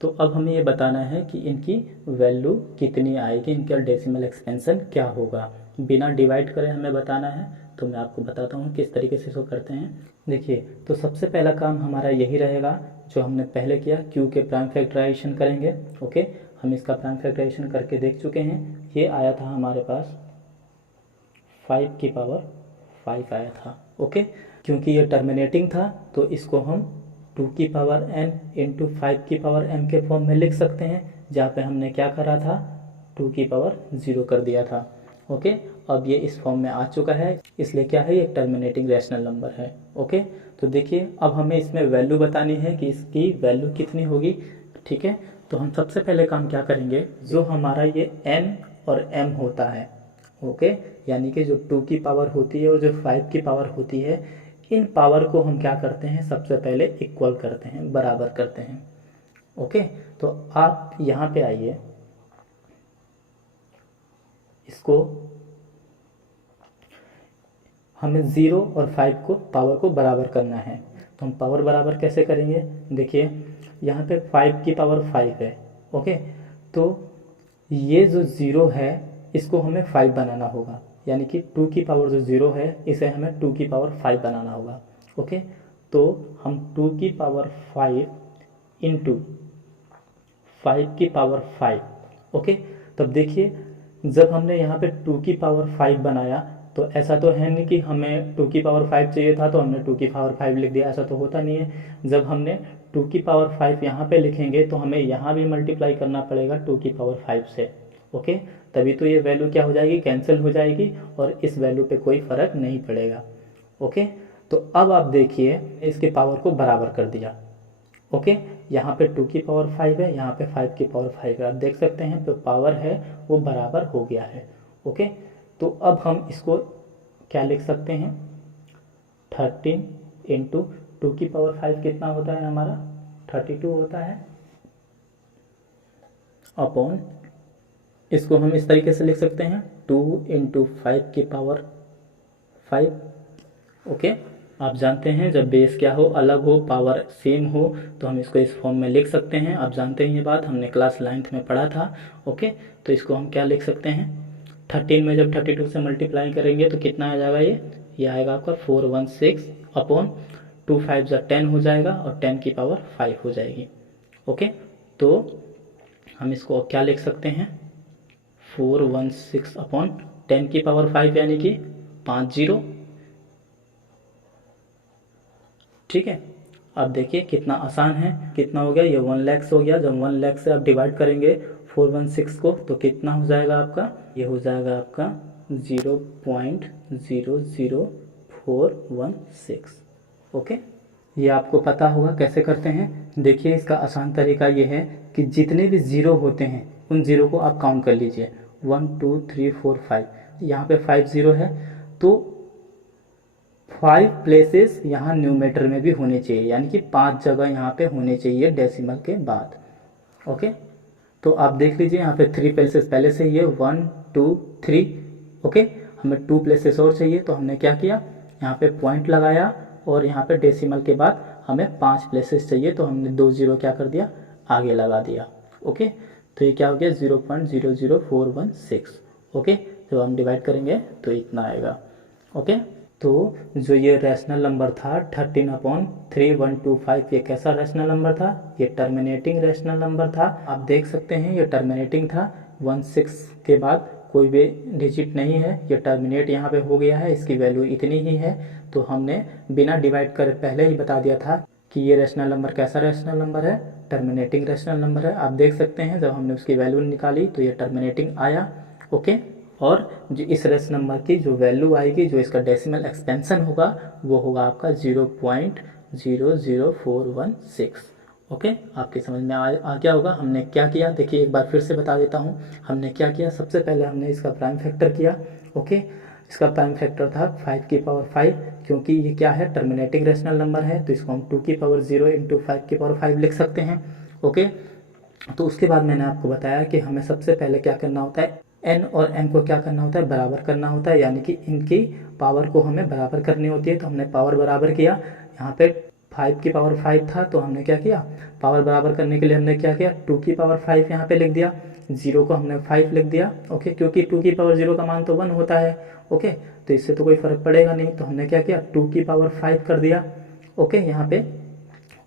तो अब हमें ये बताना है कि इनकी वैल्यू कितनी आएगी, इनका डेसिमल एक्सपेंशन क्या होगा। बिना डिवाइड करे हमें बताना है, तो मैं आपको बताता हूँ किस तरीके से इसको करते हैं। देखिए, तो सबसे पहला काम हमारा यही रहेगा जो हमने पहले किया, क्यू के प्राइम फैक्टराइजेशन करेंगे। ओके, हम इसका प्राइम फैक्टराइजेशन करके देख चुके हैं। ये आया था हमारे पास 5 की पावर 5 आया था। ओके, क्योंकि ये टर्मिनेटिंग था तो इसको हम 2 की पावर n इंटू 5 की पावर m के फॉर्म में लिख सकते हैं, जहाँ पे हमने क्या करा था 2 की पावर 0 कर दिया था। ओके, अब ये इस फॉर्म में आ चुका है, इसलिए क्या है, ये टर्मिनेटिंग रैशनल नंबर है। ओके, तो देखिए अब हमें इसमें वैल्यू बतानी है कि इसकी वैल्यू कितनी होगी। ठीक है, तो हम सबसे पहले काम क्या करेंगे, जो हमारा ये n और m होता है, ओके, यानी कि जो 2 की पावर होती है और जो 5 की पावर होती है, इन पावर को हम क्या करते हैं, सबसे पहले इक्वल करते हैं, बराबर करते हैं। ओके, तो आप यहाँ पे आइए, इसको हमें 0 और 5 को पावर को बराबर करना है। तो हम पावर बराबर कैसे करेंगे, देखिए यहाँ पे 5 की पावर 5 है। ओके, तो ये जो 0 है इसको हमें 5 बनाना होगा, यानी कि 2 की पावर जो 0 है इसे हमें 2 की पावर 5 बनाना होगा। ओके, तो हम 2 की पावर 5 इंटू 5 की पावर 5। ओके, तब देखिए जब हमने यहाँ पे 2 की पावर 5 बनाया तो ऐसा तो है नहीं कि हमें 2 की पावर 5 चाहिए था तो हमने 2 की पावर 5 लिख दिया, ऐसा तो होता नहीं है। जब हमने 2 की पावर 5 यहाँ पे लिखेंगे तो हमें यहाँ भी मल्टीप्लाई करना पड़ेगा 2 की पावर 5 से। ओके, तभी तो ये वैल्यू क्या हो जाएगी, कैंसिल हो जाएगी और इस वैल्यू पे कोई फ़र्क नहीं पड़ेगा। ओके, तो अब आप देखिए इसके पावर को बराबर कर दिया। ओके, यहाँ पे 2 की पावर 5 है, यहाँ पे 5 की पावर 5 है, आप देख सकते हैं तो पावर है वो बराबर हो गया है। ओके, तो अब हम इसको क्या लिख सकते हैं, 13 इंटू 2 की पावर 5 कितना होता है हमारा, 32 होता है, अपॉन इसको हम इस तरीके से लिख सकते हैं 2 इंटू 5 की पावर 5। ओके, आप जानते हैं जब बेस क्या हो, अलग हो, पावर सेम हो, तो हम इसको इस फॉर्म में लिख सकते हैं। आप जानते हैं ये बात, हमने क्लास 9th में पढ़ा था। ओके, तो इसको हम क्या लिख सकते हैं, 13 में जब 32 से मल्टीप्लाई करेंगे तो कितना आ जाएगा, ये आएगा आपका 416 अपॉन 2 5 10 हो जाएगा और 10 की पावर 5 हो जाएगी। ओके, तो हम इसको क्या लिख सकते हैं, 416 अपॉन 10 की पावर 5 यानी कि 50। ठीक है, अब देखिए कितना आसान है, कितना हो गया, ये 1 लाख हो गया। जब 1 लाख से आप डिवाइड करेंगे 416 को तो कितना हो जाएगा आपका, ये हो जाएगा आपका 0.00416। ओके, ये आपको पता होगा कैसे करते हैं। देखिए इसका आसान तरीका ये है कि जितने भी ज़ीरो होते हैं उन ज़ीरो को आप काउंट कर लीजिए, 1 2 3 4 5, यहाँ पे 5 ज़ीरो है तो 5 प्लेसेस यहाँ न्यूमेटर में भी होने चाहिए, यानी कि 5 जगह यहाँ पे होने चाहिए डेसिमल के बाद। ओके, तो आप देख लीजिए यहाँ पे 3 प्लेसेस पहले से ही है, 1 2 3। ओके, हमें 2 प्लेसेस और चाहिए तो हमने क्या किया, यहाँ पे पॉइंट लगाया और यहाँ पे डेसिमल के बाद हमें 5 प्लेसेस चाहिए तो हमने 2 ज़ीरो क्या कर दिया, आगे लगा दिया। ओके, तो ये क्या हो गया 0.00416। ओके, जब हम डिवाइड करेंगे तो इतना आएगा। ओके, तो जो ये रैशनल नंबर था 13/3125, ये कैसा रैशनल नंबर था? ये टर्मिनेटिंग रैशनल नंबर था। आप देख सकते हैं ये टर्मिनेटिंग था, 16 के बाद कोई भी डिजिट नहीं है, ये टर्मिनेट यहाँ पे हो गया है, इसकी वैल्यू इतनी ही है। तो हमने बिना डिवाइड करे पहले ही बता दिया था कि ये रैशनल नंबर कैसा रैशनल नंबर है? टर्मिनेटिंग रैशनल नंबर है। आप देख सकते हैं जब हमने उसकी वैल्यू निकाली तो ये टर्मिनेटिंग आया। ओके, और जो इस रैशनल नंबर की जो वैल्यू आएगी, जो इसका डेसिमल एक्सपेंशन होगा, वो होगा आपका 0.00416। ओके, आपकी समझ में आ गया होगा हमने क्या किया। देखिए एक बार फिर से बता देता हूँ हमने क्या किया। सबसे पहले हमने इसका प्राइम फैक्टर किया। ओके, इसका प्राइम फैक्टर था 5 क्योंकि ये क्या है? टर्मिनेटिंग रैशनल नंबर है, तो इसको हम 2 इंटू 5 लिख सकते हैं। ओके, तो उसके बाद मैंने आपको बताया कि हमें सबसे पहले क्या करना होता है, n और m को क्या करना होता है? बराबर करना होता है, यानी कि इनकी पावर को हमें बराबर करनी होती है। तो हमने पावर बराबर किया, यहाँ पे 5 था, तो हमने क्या किया? पावर बराबर करने के लिए हमने क्या किया? 2 यहाँ पे लिख दिया, 0 को हमने 5 लिख दिया। ओके, क्योंकि 2 का मान तो 1 होता है। ओके, तो इससे तो कोई फर्क पड़ेगा नहीं, तो हमने क्या किया? 2 कर दिया। ओके, यहाँ पे,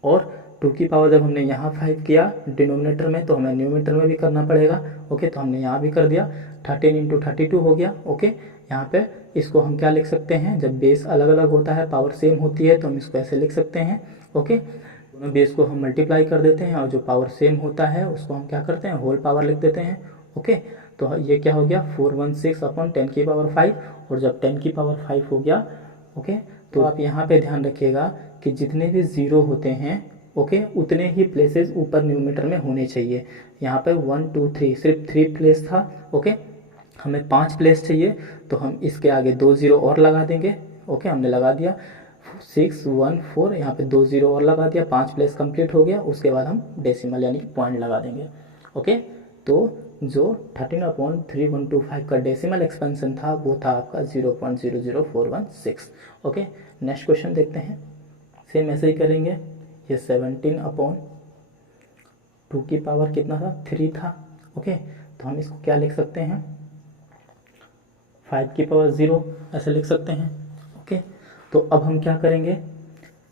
और 2 की पावर जब हमने यहाँ 5 किया डिनोमिनेटर में, तो हमें न्यूमिनेटर में भी करना पड़ेगा। ओके, तो हमने यहाँ भी कर दिया, 13 इंटू 32 हो गया। ओके, यहाँ पे इसको हम क्या लिख सकते हैं? जब बेस अलग अलग होता है, पावर सेम होती है, तो हम इसको ऐसे लिख सकते हैं। ओके, दोनों बेस को हम मल्टीप्लाई कर देते हैं, और जो पावर सेम होता है उसको हम क्या करते हैं? होल पावर लिख देते हैं। ओके, तो ये क्या हो गया? 416/10⁵, और जब 10⁵ हो गया, ओके, तो आप यहाँ पे ध्यान रखिएगा कि जितने भी ज़ीरो होते हैं, ओके, उतने ही प्लेसेस ऊपर न्यूमीटर में होने चाहिए। यहाँ पे 1 2 3 सिर्फ 3 प्लेस था। ओके, हमें 5 प्लेस चाहिए, तो हम इसके आगे 2 ज़ीरो और लगा देंगे। ओके, हमने लगा दिया 6 1 4, यहाँ पे 2 ज़ीरो और लगा दिया, 5 प्लेस कंप्लीट हो गया। उसके बाद हम डेसिमल यानी कि पॉइंट लगा देंगे। ओके, तो जो 13/3125 का डेसिमल एक्सपेंशन था वो था आपका 0.00416। ओके, नेक्स्ट क्वेश्चन देखते हैं। सेम ऐसे ही करेंगे। ये 17/2 की पावर कितना था? 3 था। ओके, तो हम इसको क्या लिख सकते हैं? 5 की पावर 0 ऐसे लिख सकते हैं। ओके, तो अब हम क्या करेंगे?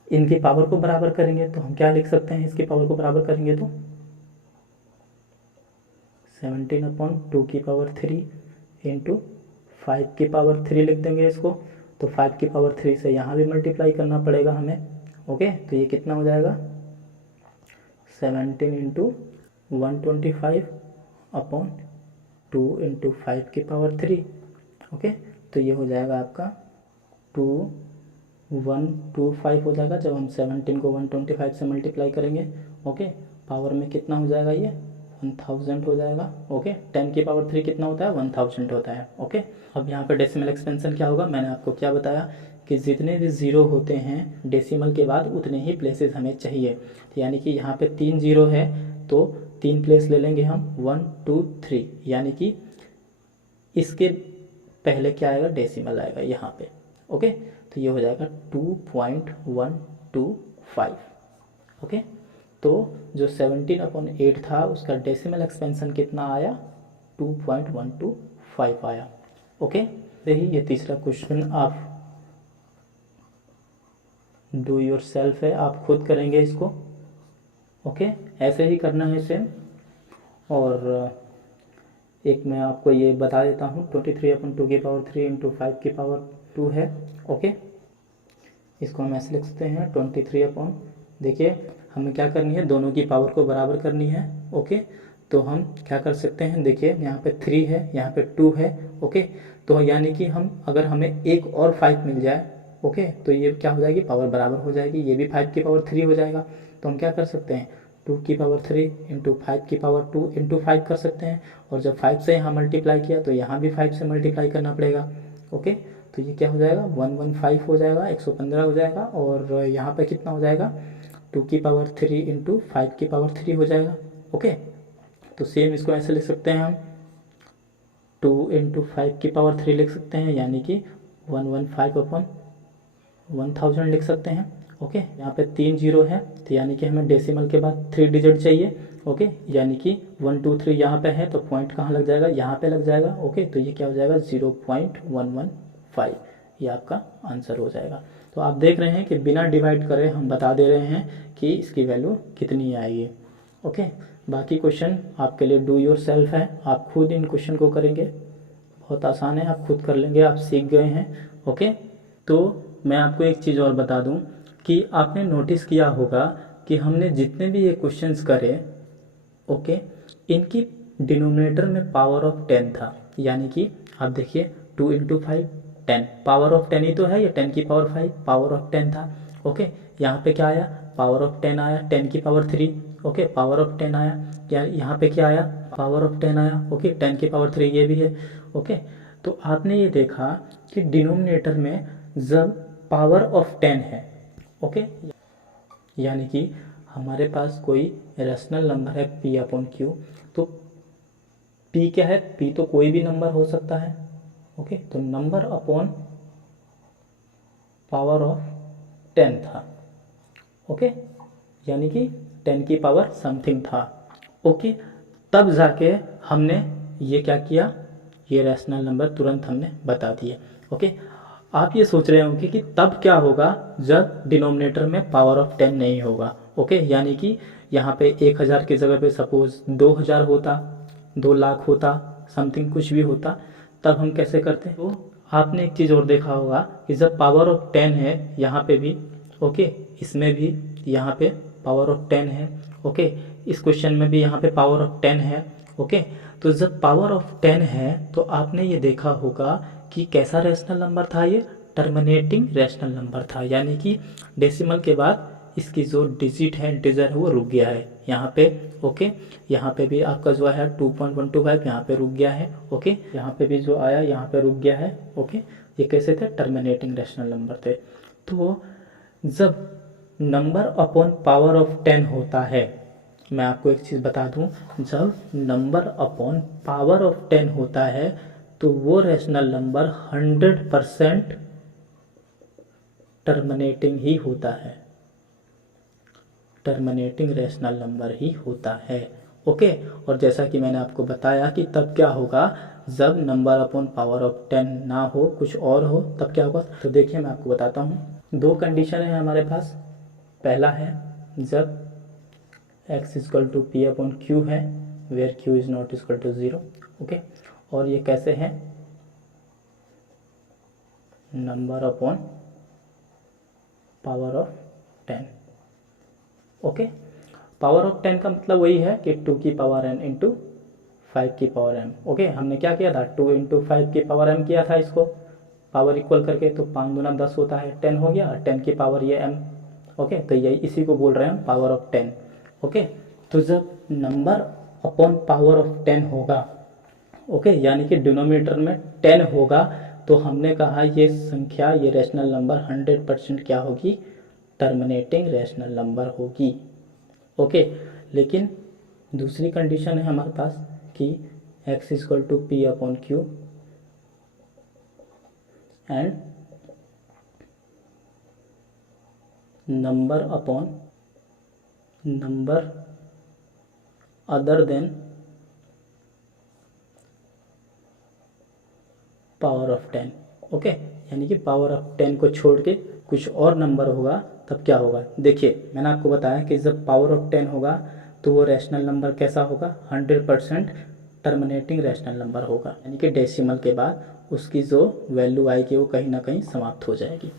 इनकी पावर को बराबर करेंगे, तो हम क्या लिख सकते हैं? इसकी पावर को बराबर करेंगे तो 17/2 की पावर 3 इंटू 5 की पावर 3 लिख देंगे इसको। तो 5 की पावर 3 से यहाँ भी मल्टीप्लाई करना पड़ेगा हमें। ओके, तो ये कितना हो जाएगा? 17 इंटू 125/2 इंटू 5 की पावर 3। ओके, तो ये हो जाएगा आपका 2125 हो जाएगा जब हम 17 को 125 से मल्टीप्लाई करेंगे। ओके, पावर में कितना हो जाएगा? ये 1000 हो जाएगा। ओके, 10 की पावर 3 कितना होता है? 1000 होता है। ओके, अब यहाँ पर डेसिमल एक्सपेंशन क्या होगा? मैंने आपको क्या बताया कि जितने भी ज़ीरो होते हैं डेसिमल के बाद उतने ही प्लेसेस हमें चाहिए। यानी कि यहाँ पे 3 ज़ीरो है, तो 3 प्लेस ले लेंगे हम, 1 2 3, यानी कि इसके पहले क्या आएगा? डेसिमल आएगा यहाँ पे। ओके, तो ये हो जाएगा 2.125। ओके, तो जो 17/8 था उसका डेसिमल एक्सपेंशन कितना आया? 2.125 आया। ओके, यही ये तीसरा क्वेश्चन आप डू योर सेल्फ है, आप खुद करेंगे इसको। ओके, ऐसे ही करना है सेम। और एक मैं आपको ये बता देता हूँ, 23/2 की पावर 3 इंटू 5 की पावर 2 है। ओके, इसको हम ऐसे लिख सकते हैं 23 देखिए हमें क्या करनी है? दोनों की पावर को बराबर करनी है। ओके, तो हम क्या कर सकते हैं? देखिए यहाँ पे 3 है, यहाँ पे 2 है। ओके, तो यानी कि हम अगर हमें एक और 5 मिल जाए, ओके, तो ये क्या हो जाएगी? पावर बराबर हो जाएगी, ये भी 5 की पावर 3 हो जाएगा। तो हम क्या कर सकते हैं? 2 की पावर 3 इंटू 5 की पावर 2 इंटू 5 कर सकते हैं। और जब 5 से यहाँ मल्टीप्लाई किया तो यहाँ भी 5 से मल्टीप्लाई करना पड़ेगा। ओके, तो ये क्या हो जाएगा? 115 हो जाएगा, 115 हो जाएगा। और यहाँ पे कितना हो जाएगा? 2 की पावर 3 इंटू 5 की पावर 3 हो जाएगा। ओके, तो सेम इसको ऐसे लिख सकते हैं हम, 2 इंटू 5 की पावर 3 लिख सकते हैं, यानी कि 115/1000 लिख सकते हैं। ओके, यहाँ पे 3 जीरो है, तो यानी कि हमें डेसिमल के बाद 3 डिजिट चाहिए। ओके, यानी कि 1 2 3 यहाँ पे है, तो पॉइंट कहाँ लग जाएगा, यहाँ पे लग जाएगा। ओके, तो ये क्या हो जाएगा 0.115, ये आपका आंसर हो जाएगा। तो आप देख रहे हैं कि बिना डिवाइड करे हम बता दे रहे हैं कि इसकी वैल्यू कितनी आएगी। ओके, बाकी क्वेश्चन आपके लिए डू योर सेल्फ है, आप खुद इन क्वेश्चन को करेंगे, बहुत आसान है, आप खुद कर लेंगे, आप सीख गए हैं। ओके, तो मैं आपको एक चीज़ और बता दूं कि आपने नोटिस किया होगा कि हमने जितने भी ये क्वेश्चंस करे, ओके, इनकी डिनोमिनेटर में पावर ऑफ 10 था, यानी कि आप देखिए 2 × 5 10, पावर ऑफ 10 ही तो है, ये 10 की पावर 5 पावर ऑफ 10 था। ओके, यहाँ पे क्या आया, पावर ऑफ 10 आया, 10 की पावर 3। ओके, पावर ऑफ 10 आया, क्या यहाँ पे क्या आया, पावर ऑफ 10 आया। ओके, 10 की पावर 3 ये भी है। ओके, तो आपने ये देखा कि डिनोमिनेटर में जब पावर ऑफ 10 है, ओके, यानी कि हमारे पास कोई रेशनल नंबर है p/q, तो p क्या है, p तो कोई भी नंबर हो सकता है। ओके, तो नंबर अपॉन पावर ऑफ 10 था। ओके, यानी कि 10 की पावर समथिंग था। ओके, तब जाके हमने ये क्या किया, ये रैशनल नंबर तुरंत हमने बता दिए। ओके, आप ये सोच रहे होंगे कि तब क्या होगा जब डिनोमिनेटर में पावर ऑफ 10 नहीं होगा। ओके, यानी कि यहाँ पे 1000 की जगह पे सपोज 2000 होता, 2 लाख होता, समथिंग कुछ भी होता, तब हम कैसे करते हैं। तो आपने एक चीज़ और देखा होगा कि जब पावर ऑफ 10 है यहाँ पे भी, ओके, इसमें भी यहाँ पे पावर ऑफ 10 है। ओके, इस क्वेश्चन में भी यहाँ पे पावर ऑफ 10 है। ओके, तो जब पावर ऑफ 10 है तो आपने ये देखा होगा कि कैसा रैशनल नंबर था, ये टर्मिनेटिंग रैशनल नंबर था, यानी कि डेसिमल के बाद इसकी जो डिजिट है, इंटीजर है, वो रुक गया है यहाँ पे। ओके, यहाँ पे भी आपका जो है 2.125 यहाँ पे रुक गया है। ओके, यहाँ पे भी जो आया यहाँ पे रुक गया है। ओके, ये कैसे थे, टर्मिनेटिंग रैशनल नंबर थे। तो जब नंबर अपॉन पावर ऑफ 10 होता है, मैं आपको एक चीज़ बता दूं, जब नंबर अपॉन पावर ऑफ 10 होता है तो वो रैशनल नंबर 100% टर्मिनेटिंग ही होता है, टर्मिनेटिंग रैशनल नंबर ही होता है। ओके, और जैसा कि मैंने आपको बताया कि तब क्या होगा जब नंबर अपॉन पावर ऑफ 10 ना हो, कुछ और हो, तब क्या होगा। तो देखिए मैं आपको बताता हूँ, 2 कंडीशन है हमारे पास। पहला है जब x = p/q है, where q is not equal to 0। Okay, और ये कैसे है, number upon power of 10। Okay, power of 10 का मतलब वही है कि 2 की पावर n इंटू 5 की पावर m। ओके, हमने क्या किया था, 2 × 5 की पावर m किया था इसको पावर इक्वल करके, तो 5 दूना 10 होता है, 10 हो गया, 10 की पावर ये m। ओके, तो यही इसी को बोल रहे हैं पावर ऑफ 10। ओके, तो जब नंबर अपॉन पावर ऑफ 10 होगा, ओके, यानी कि डिनोमिनेटर में 10 होगा, तो हमने कहा ये संख्या, ये रैशनल नंबर 100% क्या होगी, टर्मिनेटिंग रैशनल नंबर होगी। ओके, लेकिन दूसरी कंडीशन है हमारे पास कि x = p/q and number upon number other than power of 10। Okay, यानी कि पावर ऑफ 10 को छोड़ के कुछ और नंबर होगा, तब क्या होगा। देखिए मैंने आपको बताया कि जब पावर ऑफ 10 होगा तो वो रैशनल नंबर कैसा होगा, 100% टर्मिनेटिंग रैशनल नंबर होगा, यानी कि डेसिमल के बाद उसकी जो वैल्यू आएगी वो कहीं ना कहीं समाप्त हो जाएगी।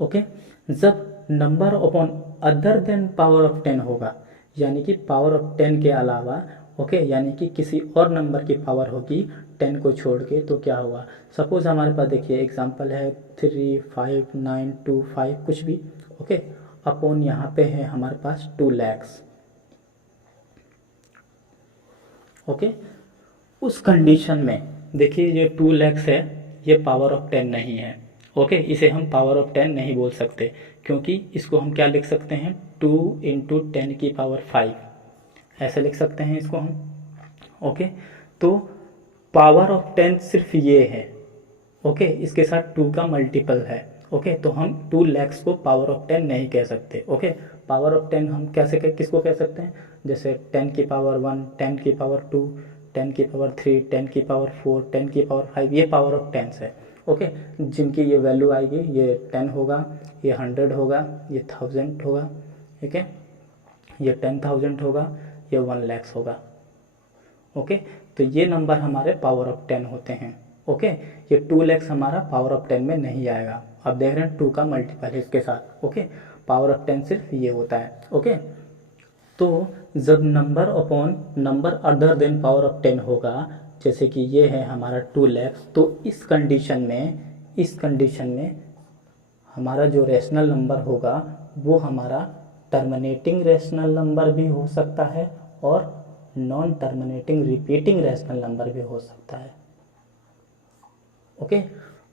ओके, जब number upon other than power of 10 होगा, यानी कि पावर ऑफ 10 के अलावा, ओके, यानी कि किसी और नंबर की पावर होगी 10 को छोड़ के, तो क्या होगा। सपोज हमारे पास देखिए एग्जांपल है 3 5 9 2 5 कुछ भी। ओके, अपॉन यहाँ पे है हमारे पास 2 लाख। ओके, उस कंडीशन में देखिए ये 2 लाख है, ये पावर ऑफ 10 नहीं है। ओके, इसे हम पावर ऑफ 10 नहीं बोल सकते, क्योंकि इसको हम क्या लिख सकते हैं, 2 × 10 की पावर 5 ऐसे लिख सकते हैं इसको हम। ओके, तो पावर ऑफ 10 सिर्फ ये है। ओके, इसके साथ 2 का मल्टीपल है, ओके, तो हम 2 lakhs को पावर ऑफ 10 नहीं कह सकते। ओके, पावर ऑफ 10 हम कैसे किसको कह सकते हैं, जैसे 10 की पावर 1, 10 की पावर 2, 10 की पावर 3, 10 की पावर 4, 10 की पावर 5, ये पावर ऑफ 10 है। ओके, जिनकी ये वैल्यू आएगी, ये 10 होगा, ये 100 होगा, ये 1000 होगा, ठीक है, ये 10,000 होगा, ये 1 lakhs होगा। ओके, तो ये नंबर हमारे पावर ऑफ 10 होते हैं। ओके, ये 2 lakhs हमारा पावर ऑफ 10 में नहीं आएगा। आप देख रहे हैं 2 का मल्टीपल है इसके साथ। ओके, पावर ऑफ 10 सिर्फ ये होता है। ओके, तो जब number upon number other than power of 10 होगा, जैसे कि ये है हमारा 2 lakhs, तो इस कंडीशन में हमारा जो रैशनल नंबर होगा वो हमारा टर्मिनेटिंग रैशनल नंबर भी हो सकता है और non terminating repeating rational number भी हो सकता है। ओके,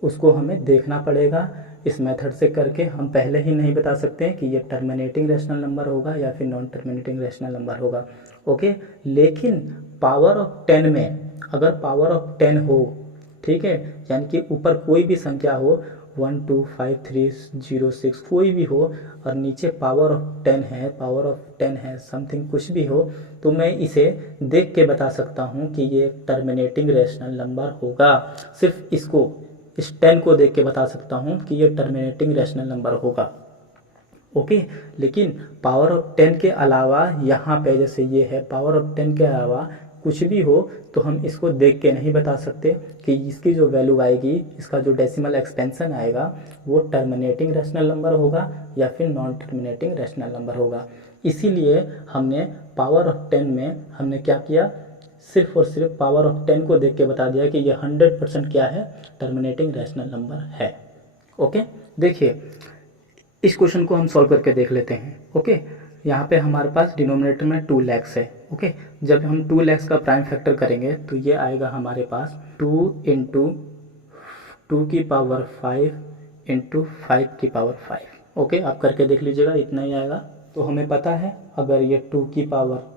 उसको हमें देखना पड़ेगा। इस मेथड से करके हम पहले ही नहीं बता सकते हैं कि ये टर्मिनेटिंग रैशनल नंबर होगा या फिर नॉन टर्मिनेटिंग रैशनल नंबर होगा। ओके, लेकिन पावर ऑफ 10 में अगर पावर ऑफ 10 हो, ठीक है, यानी कि ऊपर कोई भी संख्या हो 1 2 5 3 0 6 कोई भी हो और नीचे पावर ऑफ 10 है, पावर ऑफ 10 है, समथिंग कुछ भी हो, तो मैं इसे देख के बता सकता हूँ कि ये टर्मिनेटिंग रैशनल नंबर होगा। सिर्फ इसको, इस 10 को देख के बता सकता हूँ कि ये टर्मिनेटिंग रैशनल नंबर होगा। ओके, लेकिन पावर ऑफ 10 के अलावा यहाँ पे जैसे ये है, पावर ऑफ 10 के अलावा कुछ भी हो तो हम इसको देख के नहीं बता सकते कि इसकी जो वैल्यू आएगी, इसका जो डेसिमल एक्सपेंशन आएगा वो टर्मिनेटिंग रैशनल नंबर होगा या फिर नॉन टर्मिनेटिंग रैशनल नंबर होगा। इसीलिए हमने पावर ऑफ 10 में हमने क्या किया, सिर्फ और सिर्फ पावर ऑफ 10 को देख के बता दिया कि ये 100% क्या है, टर्मिनेटिंग रैशनल नंबर है। ओके, देखिए इस क्वेश्चन को हम सॉल्व करके देख लेते हैं। ओके, यहाँ पे हमारे पास डिनोमिनेटर में 2 lakhs है। ओके, जब हम 2 lakhs का प्राइम फैक्टर करेंगे तो ये आएगा हमारे पास 2 इंटू 2 की पावर 5 इंटू 5 की पावर 5। ओके, आप करके देख लीजिएगा, इतना ही आएगा। तो हमें पता है अगर ये 2 की पावर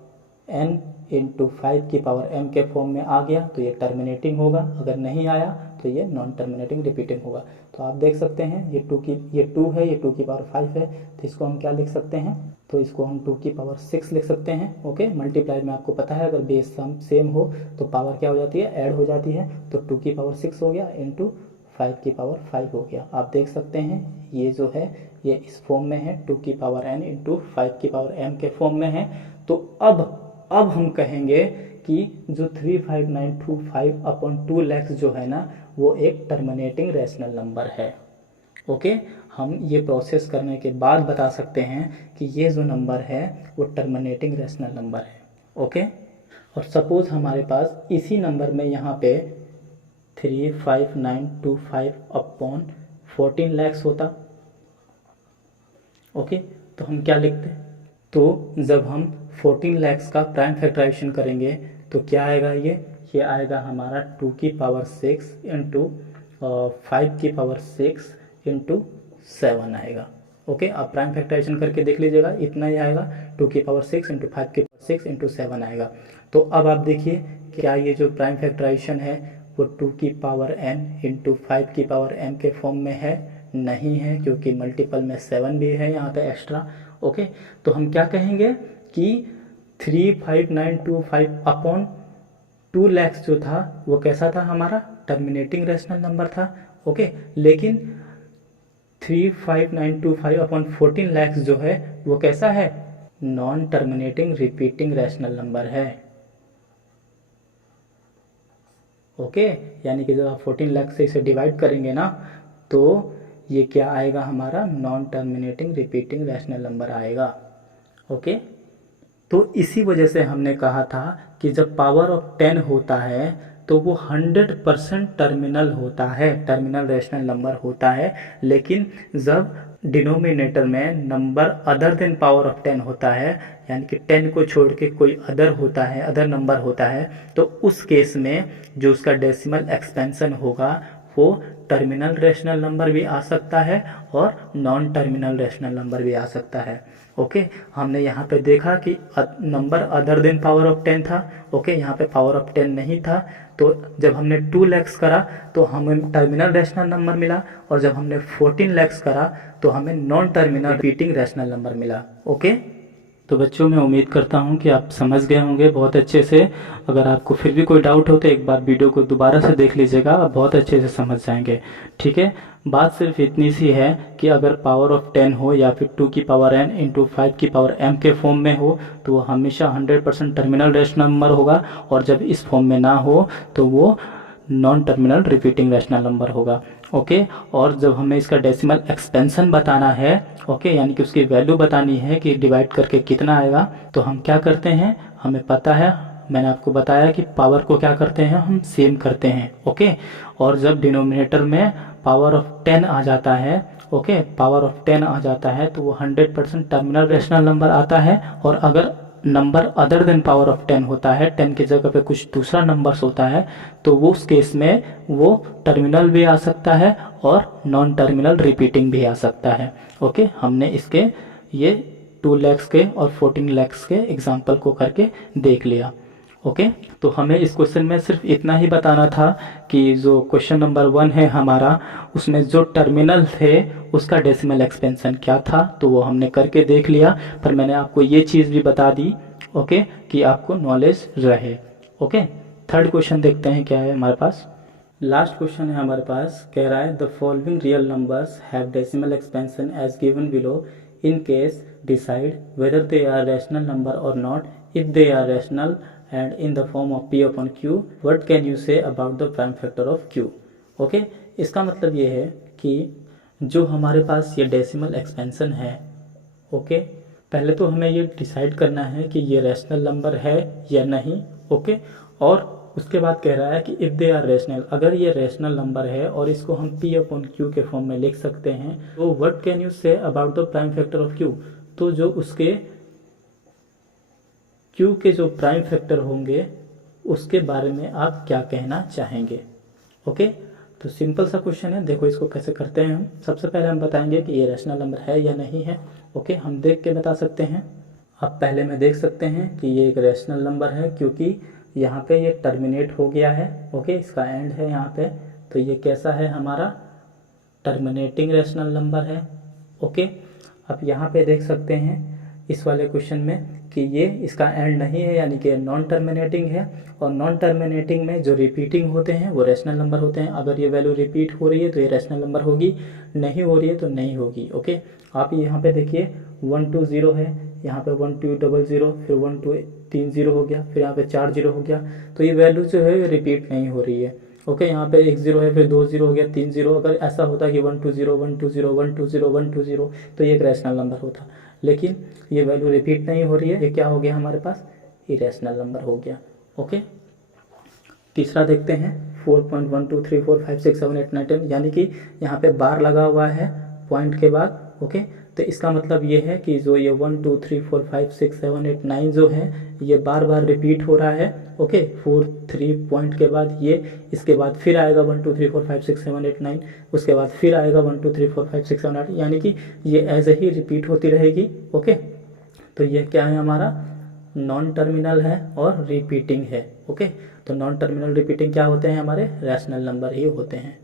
n इंटू 5 की पावर m के फॉर्म में आ गया तो ये टर्मिनेटिंग होगा, अगर नहीं आया तो ये नॉन टर्मिनेटिंग रिपीटिंग होगा। तो आप देख सकते हैं ये 2 है, ये 2 की पावर 5 है, तो इसको हम क्या लिख सकते हैं, तो इसको हम 2 की पावर 6 लिख सकते हैं। ओके, मल्टीप्लाई में आपको पता है अगर बेस सम सेम हो तो पावर क्या हो जाती है, ऐड हो जाती है। तो 2 की पावर 6 हो गया इंटू 5 की पावर 5 हो गया। आप देख सकते हैं ये जो है ये इस फॉर्म में है, 2 की पावर n इंटू 5 की पावर m के फॉर्म में है। तो अब हम कहेंगे कि जो 35925 अपॉन 2 lakhs जो है ना वो एक टर्मिनेटिंग रैशनल नंबर है। ओके, हम ये प्रोसेस करने के बाद बता सकते हैं कि ये जो नंबर है वो टर्मिनेटिंग रैशनल नंबर है। ओके, और सपोज हमारे पास इसी नंबर में यहाँ पे 35925 अपॉन 14 lakhs होता। ओके, तो हम क्या लिखते हैं, तो जब हम 14 lakhs का प्राइम फैक्टराइजेशन करेंगे तो क्या आएगा, ये आएगा हमारा 2 की पावर 6 इंटू 5 की पावर 6 इंटू 7 आएगा। ओके, आप प्राइम फैक्टराइजेशन करके देख लीजिएगा, इतना ही आएगा, 2 की पावर 6 इंटू 5 की पावर 6 इंटू 7 आएगा। तो अब आप देखिए क्या ये जो प्राइम फैक्टराइजेशन है वो 2 की पावर n इंटू 5 की पावर m के फॉर्म में है, नहीं है, क्योंकि मल्टीपल में 7 भी है यहाँ पे एक्स्ट्रा। ओके, तो हम क्या कहेंगे कि 35925 अपॉन 2 lakhs जो था वो कैसा था, हमारा टर्मिनेटिंग रैशनल नंबर था। ओके, लेकिन 35925 अपॉन 14 lakhs जो है वो कैसा है, non terminating repeating rational number है। ओके, यानी कि जब आप 14 lakhs से इसे डिवाइड करेंगे ना तो ये क्या आएगा, हमारा non terminating repeating rational number आएगा। ओके, तो इसी वजह से हमने कहा था कि जब पावर ऑफ 10 होता है तो वो 100% टर्मिनल होता है, टर्मिनल रैशनल नंबर होता है। लेकिन जब डिनोमिनेटर में number other than power of 10 होता है, यानी कि 10 को छोड़ के कोई अदर होता है, अदर नंबर होता है, तो उस केस में जो उसका डेसिमल एक्सपेंशन होगा वो टर्मिनल रैशनल नंबर भी आ सकता है और नॉन टर्मिनल रैशनल नंबर भी आ सकता है। ओके, हमने यहाँ पे देखा कि number other than power of 10 था। ओके, यहाँ पे पावर ऑफ 10 नहीं था, तो जब हमने 2 लैक्स करा तो हमें टर्मिनल रैशनल नंबर मिला, और जब हमने 14 लैक्स करा तो हमें non terminal repeating rational number मिला। ओके, तो बच्चों मैं उम्मीद करता हूँ कि आप समझ गए होंगे बहुत अच्छे से। अगर आपको फिर भी कोई डाउट हो तो एक बार वीडियो को दोबारा से देख लीजिएगा, आप बहुत अच्छे से समझ जाएंगे। ठीक है, बात सिर्फ इतनी सी है कि अगर पावर ऑफ 10 हो या फिर 2 की पावर n इंटू 5 की पावर m के फॉर्म में हो तो वो हमेशा 100% टर्मिनल रैशनल नंबर होगा, और जब इस फॉर्म में ना हो तो वो non terminal repeating rational number होगा। ओके, और जब हमें इसका डेसिमल एक्सपेंशन बताना है, ओके, यानी कि उसकी वैल्यू बतानी है कि डिवाइड करके कितना आएगा, तो हम क्या करते हैं, हमें पता है, मैंने आपको बताया कि पावर को क्या करते हैं, हम सेम करते हैं। ओके, और जब डिनोमिनेटर में पावर ऑफ 10 आ जाता है, ओके, पावर ऑफ 10 आ जाता है तो वो 100% टर्मिनल रैशनल नंबर आता है। और अगर number other than power of 10 होता है, 10 की जगह पे कुछ दूसरा नंबर्स होता है, तो वो उस केस में वो टर्मिनल भी आ सकता है और नॉन टर्मिनल रिपीटिंग भी आ सकता है। ओके, हमने इसके ये 2 लैक्स के और 14 लैक्स के एग्जाम्पल को करके देख लिया। ओके, तो हमें इस क्वेश्चन में सिर्फ इतना ही बताना था कि जो क्वेश्चन नंबर 1 है हमारा, उसमें जो टर्मिनल थे उसका डेसिमल एक्सपेंशन क्या था, तो वो हमने करके देख लिया। पर मैंने आपको ये चीज़ भी बता दी, ओके, कि आपको नॉलेज रहे। ओके, थर्ड क्वेश्चन देखते हैं क्या है हमारे पास। लास्ट क्वेश्चन है हमारे पास, कह रहा है the following real numbers have decimal expansion as given below, in case decide whether they are rational number और not, if they are rational and in the form of p upon q, what can you say about the prime factor of q? Okay, इसका मतलब ये है कि जो हमारे पास ये decimal expansion है, ओके, पहले तो हमें ये डिसाइड करना है कि ये रैशनल नंबर है या नहीं। ओके, और उसके बाद कह रहा है कि इफ़ दे आर रैशनल, अगर ये रैशनल नंबर है और इसको हम p अपॉन q के फॉर्म में लिख सकते हैं, तो what can you say about the prime factor of q, तो जो उसके Q के जो प्राइम फैक्टर होंगे उसके बारे में आप क्या कहना चाहेंगे। ओके, तो सिंपल सा क्वेश्चन है, देखो इसको कैसे करते हैं हम। सबसे पहले हम बताएंगे कि ये रैशनल नंबर है या नहीं है। ओके, हम देख के बता सकते हैं। अब पहले में देख सकते हैं कि ये एक रैशनल नंबर है, क्योंकि यहाँ पे ये टर्मिनेट हो गया है। ओके, इसका एंड है यहाँ पे, तो ये कैसा है हमारा टर्मिनेटिंग रैशनल नंबर है। ओके, अब यहाँ पे देख सकते हैं इस वाले क्वेश्चन में कि ये इसका एंड नहीं है, यानी कि नॉन टर्मिनेटिंग है, और नॉन टर्मिनेटिंग में जो रिपीटिंग होते हैं वो रैशनल नंबर होते हैं। अगर ये वैल्यू रिपीट हो रही है तो ये रैशनल नंबर होगी, नहीं हो रही है तो नहीं होगी। ओके, आप यहाँ पे देखिए 1 2 0 है, यहाँ पे 1 2 0 0, फिर 1 2 3 0 हो गया, फिर यहाँ पे 4 0 हो गया, तो ये वैल्यू जो है रिपीट नहीं हो रही है। ओके, यहाँ पे 1 0 है, फिर 2 0 हो गया, 3 0। अगर ऐसा होता कि 1 2 0 1 2 0 1 2 0 1 2 0, तो ये एक रैशनल नंबर होता, लेकिन ये वैल्यू रिपीट नहीं हो रही है, ये क्या हो गया हमारे पास, इरेशनल नंबर हो गया। ओके, तीसरा देखते हैं 4.12345678910, यानी कि यहाँ पे बार लगा हुआ है पॉइंट के बाद। ओके, तो इसका मतलब ये है कि जो ये 1 2 3 4 5 6 7 8 9 जो है ये बार बार रिपीट हो रहा है। ओके, 4 3 पॉइंट के बाद ये, इसके बाद फिर आएगा 1 2 3 4 5 6 7 8 9, उसके बाद फिर आएगा 1 2 3 4 5 6 7 8, यानी कि ये ऐसे ही रिपीट होती रहेगी। ओके, तो ये क्या है हमारा नॉन टर्मिनल है और रिपीटिंग है। ओके, तो नॉन टर्मिनल रिपीटिंग क्या होते हैं, हमारे रैशनल नंबर ही होते हैं।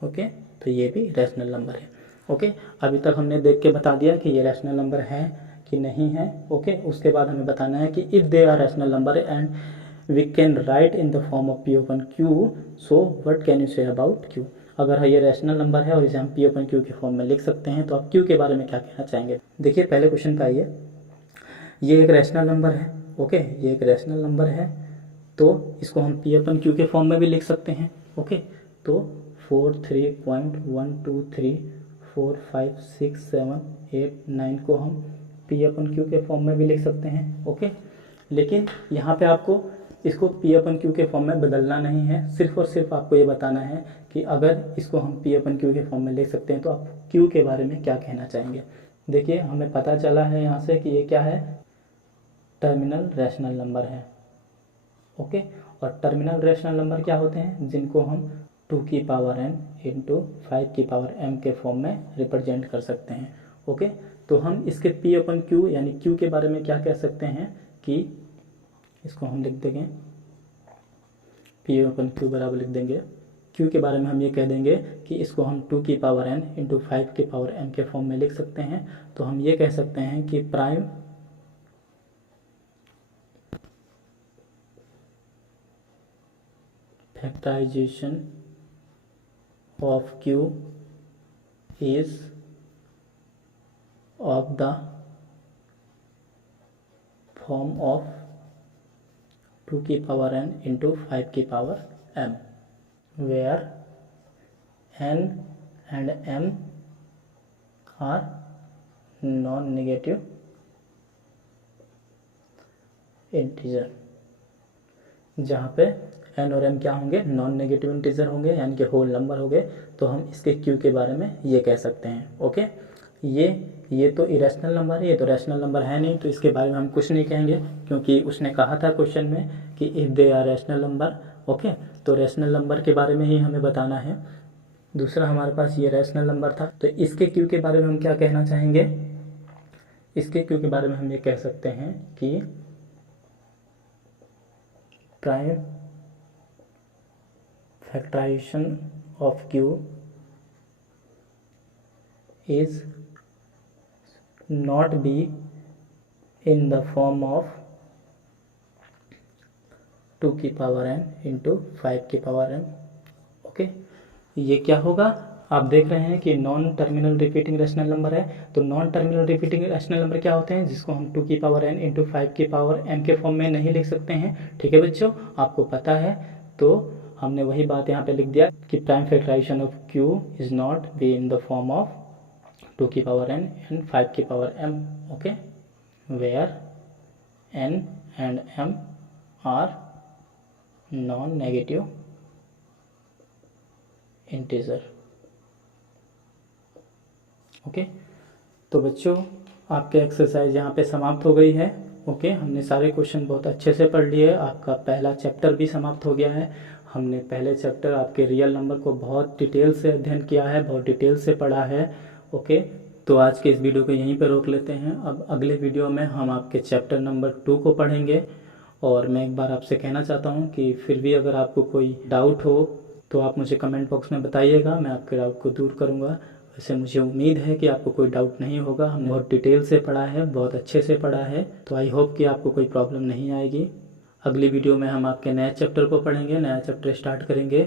ओके, तो ये भी रैशनल नंबर है। ओके, अभी तक हमने देख के बता दिया कि ये रैशनल नंबर है कि नहीं है। ओके, उसके बाद हमें बताना है कि if they are rational number and we can write in the form of p upon q, so what can you say about q। अगर ये रैशनल नंबर है और इसे हम p अपन q के फॉर्म में लिख सकते हैं, तो आप q के बारे में क्या कहना चाहेंगे। देखिए पहले क्वेश्चन पे आइए, ये एक रैशनल नंबर है। ओके, ये एक रैशनल नंबर है, तो इसको हम p अपन q के फॉर्म में भी लिख सकते हैं। ओके, तो 43.123 4 5 6 7 8 9 को हम p अपन q के फॉर्म में भी लिख सकते हैं। ओके, लेकिन यहाँ पे आपको इसको p अपन q के फॉर्म में बदलना नहीं है, सिर्फ और सिर्फ आपको ये बताना है कि अगर इसको हम p अपन q के फॉर्म में लिख सकते हैं तो आप q के बारे में क्या कहना चाहेंगे। देखिए हमें पता चला है यहाँ से कि ये क्या है, टर्मिनल रैशनल नंबर है। ओके, और टर्मिनल रैशनल नंबर क्या होते हैं, जिनको हम 2 की पावर n इंटू 5 की पावर m के फॉर्म में रिप्रेजेंट कर सकते हैं। ओके, तो हम इसके P अपन Q यानी Q के बारे में क्या कह सकते हैं कि इसको हम लिख देंगे P अपन Q बराबर लिख देंगे, Q के बारे में हम ये कह देंगे कि इसको हम 2 की पावर n इंटू 5 की पावर m के फॉर्म में लिख सकते हैं। तो हम ये कह सकते हैं कि prime factorization of Q is of the form of 2 की पावर n into 5 की power m, where n and m are non-negative integer, जहाँ पे n और m क्या होंगे, नॉन नेगेटिव इंटीजर होंगे यानी कि होल नंबर होंगे। तो हम इसके q के बारे में ये कह सकते हैं। ओके, ये तो इरेशनल नंबर है, ये तो रैशनल नंबर है नहीं, तो इसके बारे में हम कुछ नहीं कहेंगे, क्योंकि उसने कहा था क्वेश्चन में कि if they are rational number. Okay, तो रैशनल नंबर के बारे में ही हमें बताना है। दूसरा हमारे पास ये रैशनल नंबर था, तो इसके क्यू के बारे में हम क्या कहना चाहेंगे, इसके क्यू के बारे में हम ये कह सकते हैं कि प्राइम फैक्टराइजेशन ऑफ क्यू is not be in the form of 2 की पावर n इंटू 5 की पावर m। ओके, ये क्या होगा, आप देख रहे हैं कि non terminal repeating rational number है। तो non terminal repeating rational number क्या होते हैं, जिसको हम 2 की पावर n इंटू 5 की पावर m के फॉर्म में नहीं लिख सकते हैं। ठीक है बच्चों, आपको पता है, तो हमने वही बात यहाँ पे लिख दिया कि prime factorization of q is not be in the form of 2 की पावर n एंड 5 की power m। Okay, where n and m are non negative integer. Okay, तो बच्चों आपके एक्सरसाइज यहाँ पे समाप्त हो गई है। ओके, हमने सारे क्वेश्चन बहुत अच्छे से पढ़ लिए, आपका पहला चैप्टर भी समाप्त हो गया है। हमने पहले चैप्टर आपके रियल नंबर को बहुत डिटेल से अध्ययन किया है, बहुत डिटेल से पढ़ा है। ओके, तो आज के इस वीडियो को यहीं पर रोक लेते हैं। अब अगले वीडियो में हम आपके चैप्टर नंबर 2 को पढ़ेंगे। और मैं एक बार आपसे कहना चाहता हूँ कि फिर भी अगर आपको कोई डाउट हो तो आप मुझे कमेंट बॉक्स में बताइएगा, मैं आपके डाउट को दूर करूँगा। वैसे मुझे उम्मीद है कि आपको कोई डाउट नहीं होगा, हम बहुत डिटेल से पढ़ा है, बहुत अच्छे से पढ़ा है, तो आई होप कि आपको कोई प्रॉब्लम नहीं आएगी। अगली वीडियो में हम आपके नए चैप्टर को पढ़ेंगे, नया चैप्टर स्टार्ट करेंगे।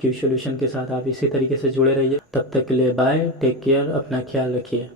क्यू सॉल्यूशन के साथ आप इसी तरीके से जुड़े रहिए। तब तक के लिए बाय, टेक केयर, अपना ख्याल रखिए।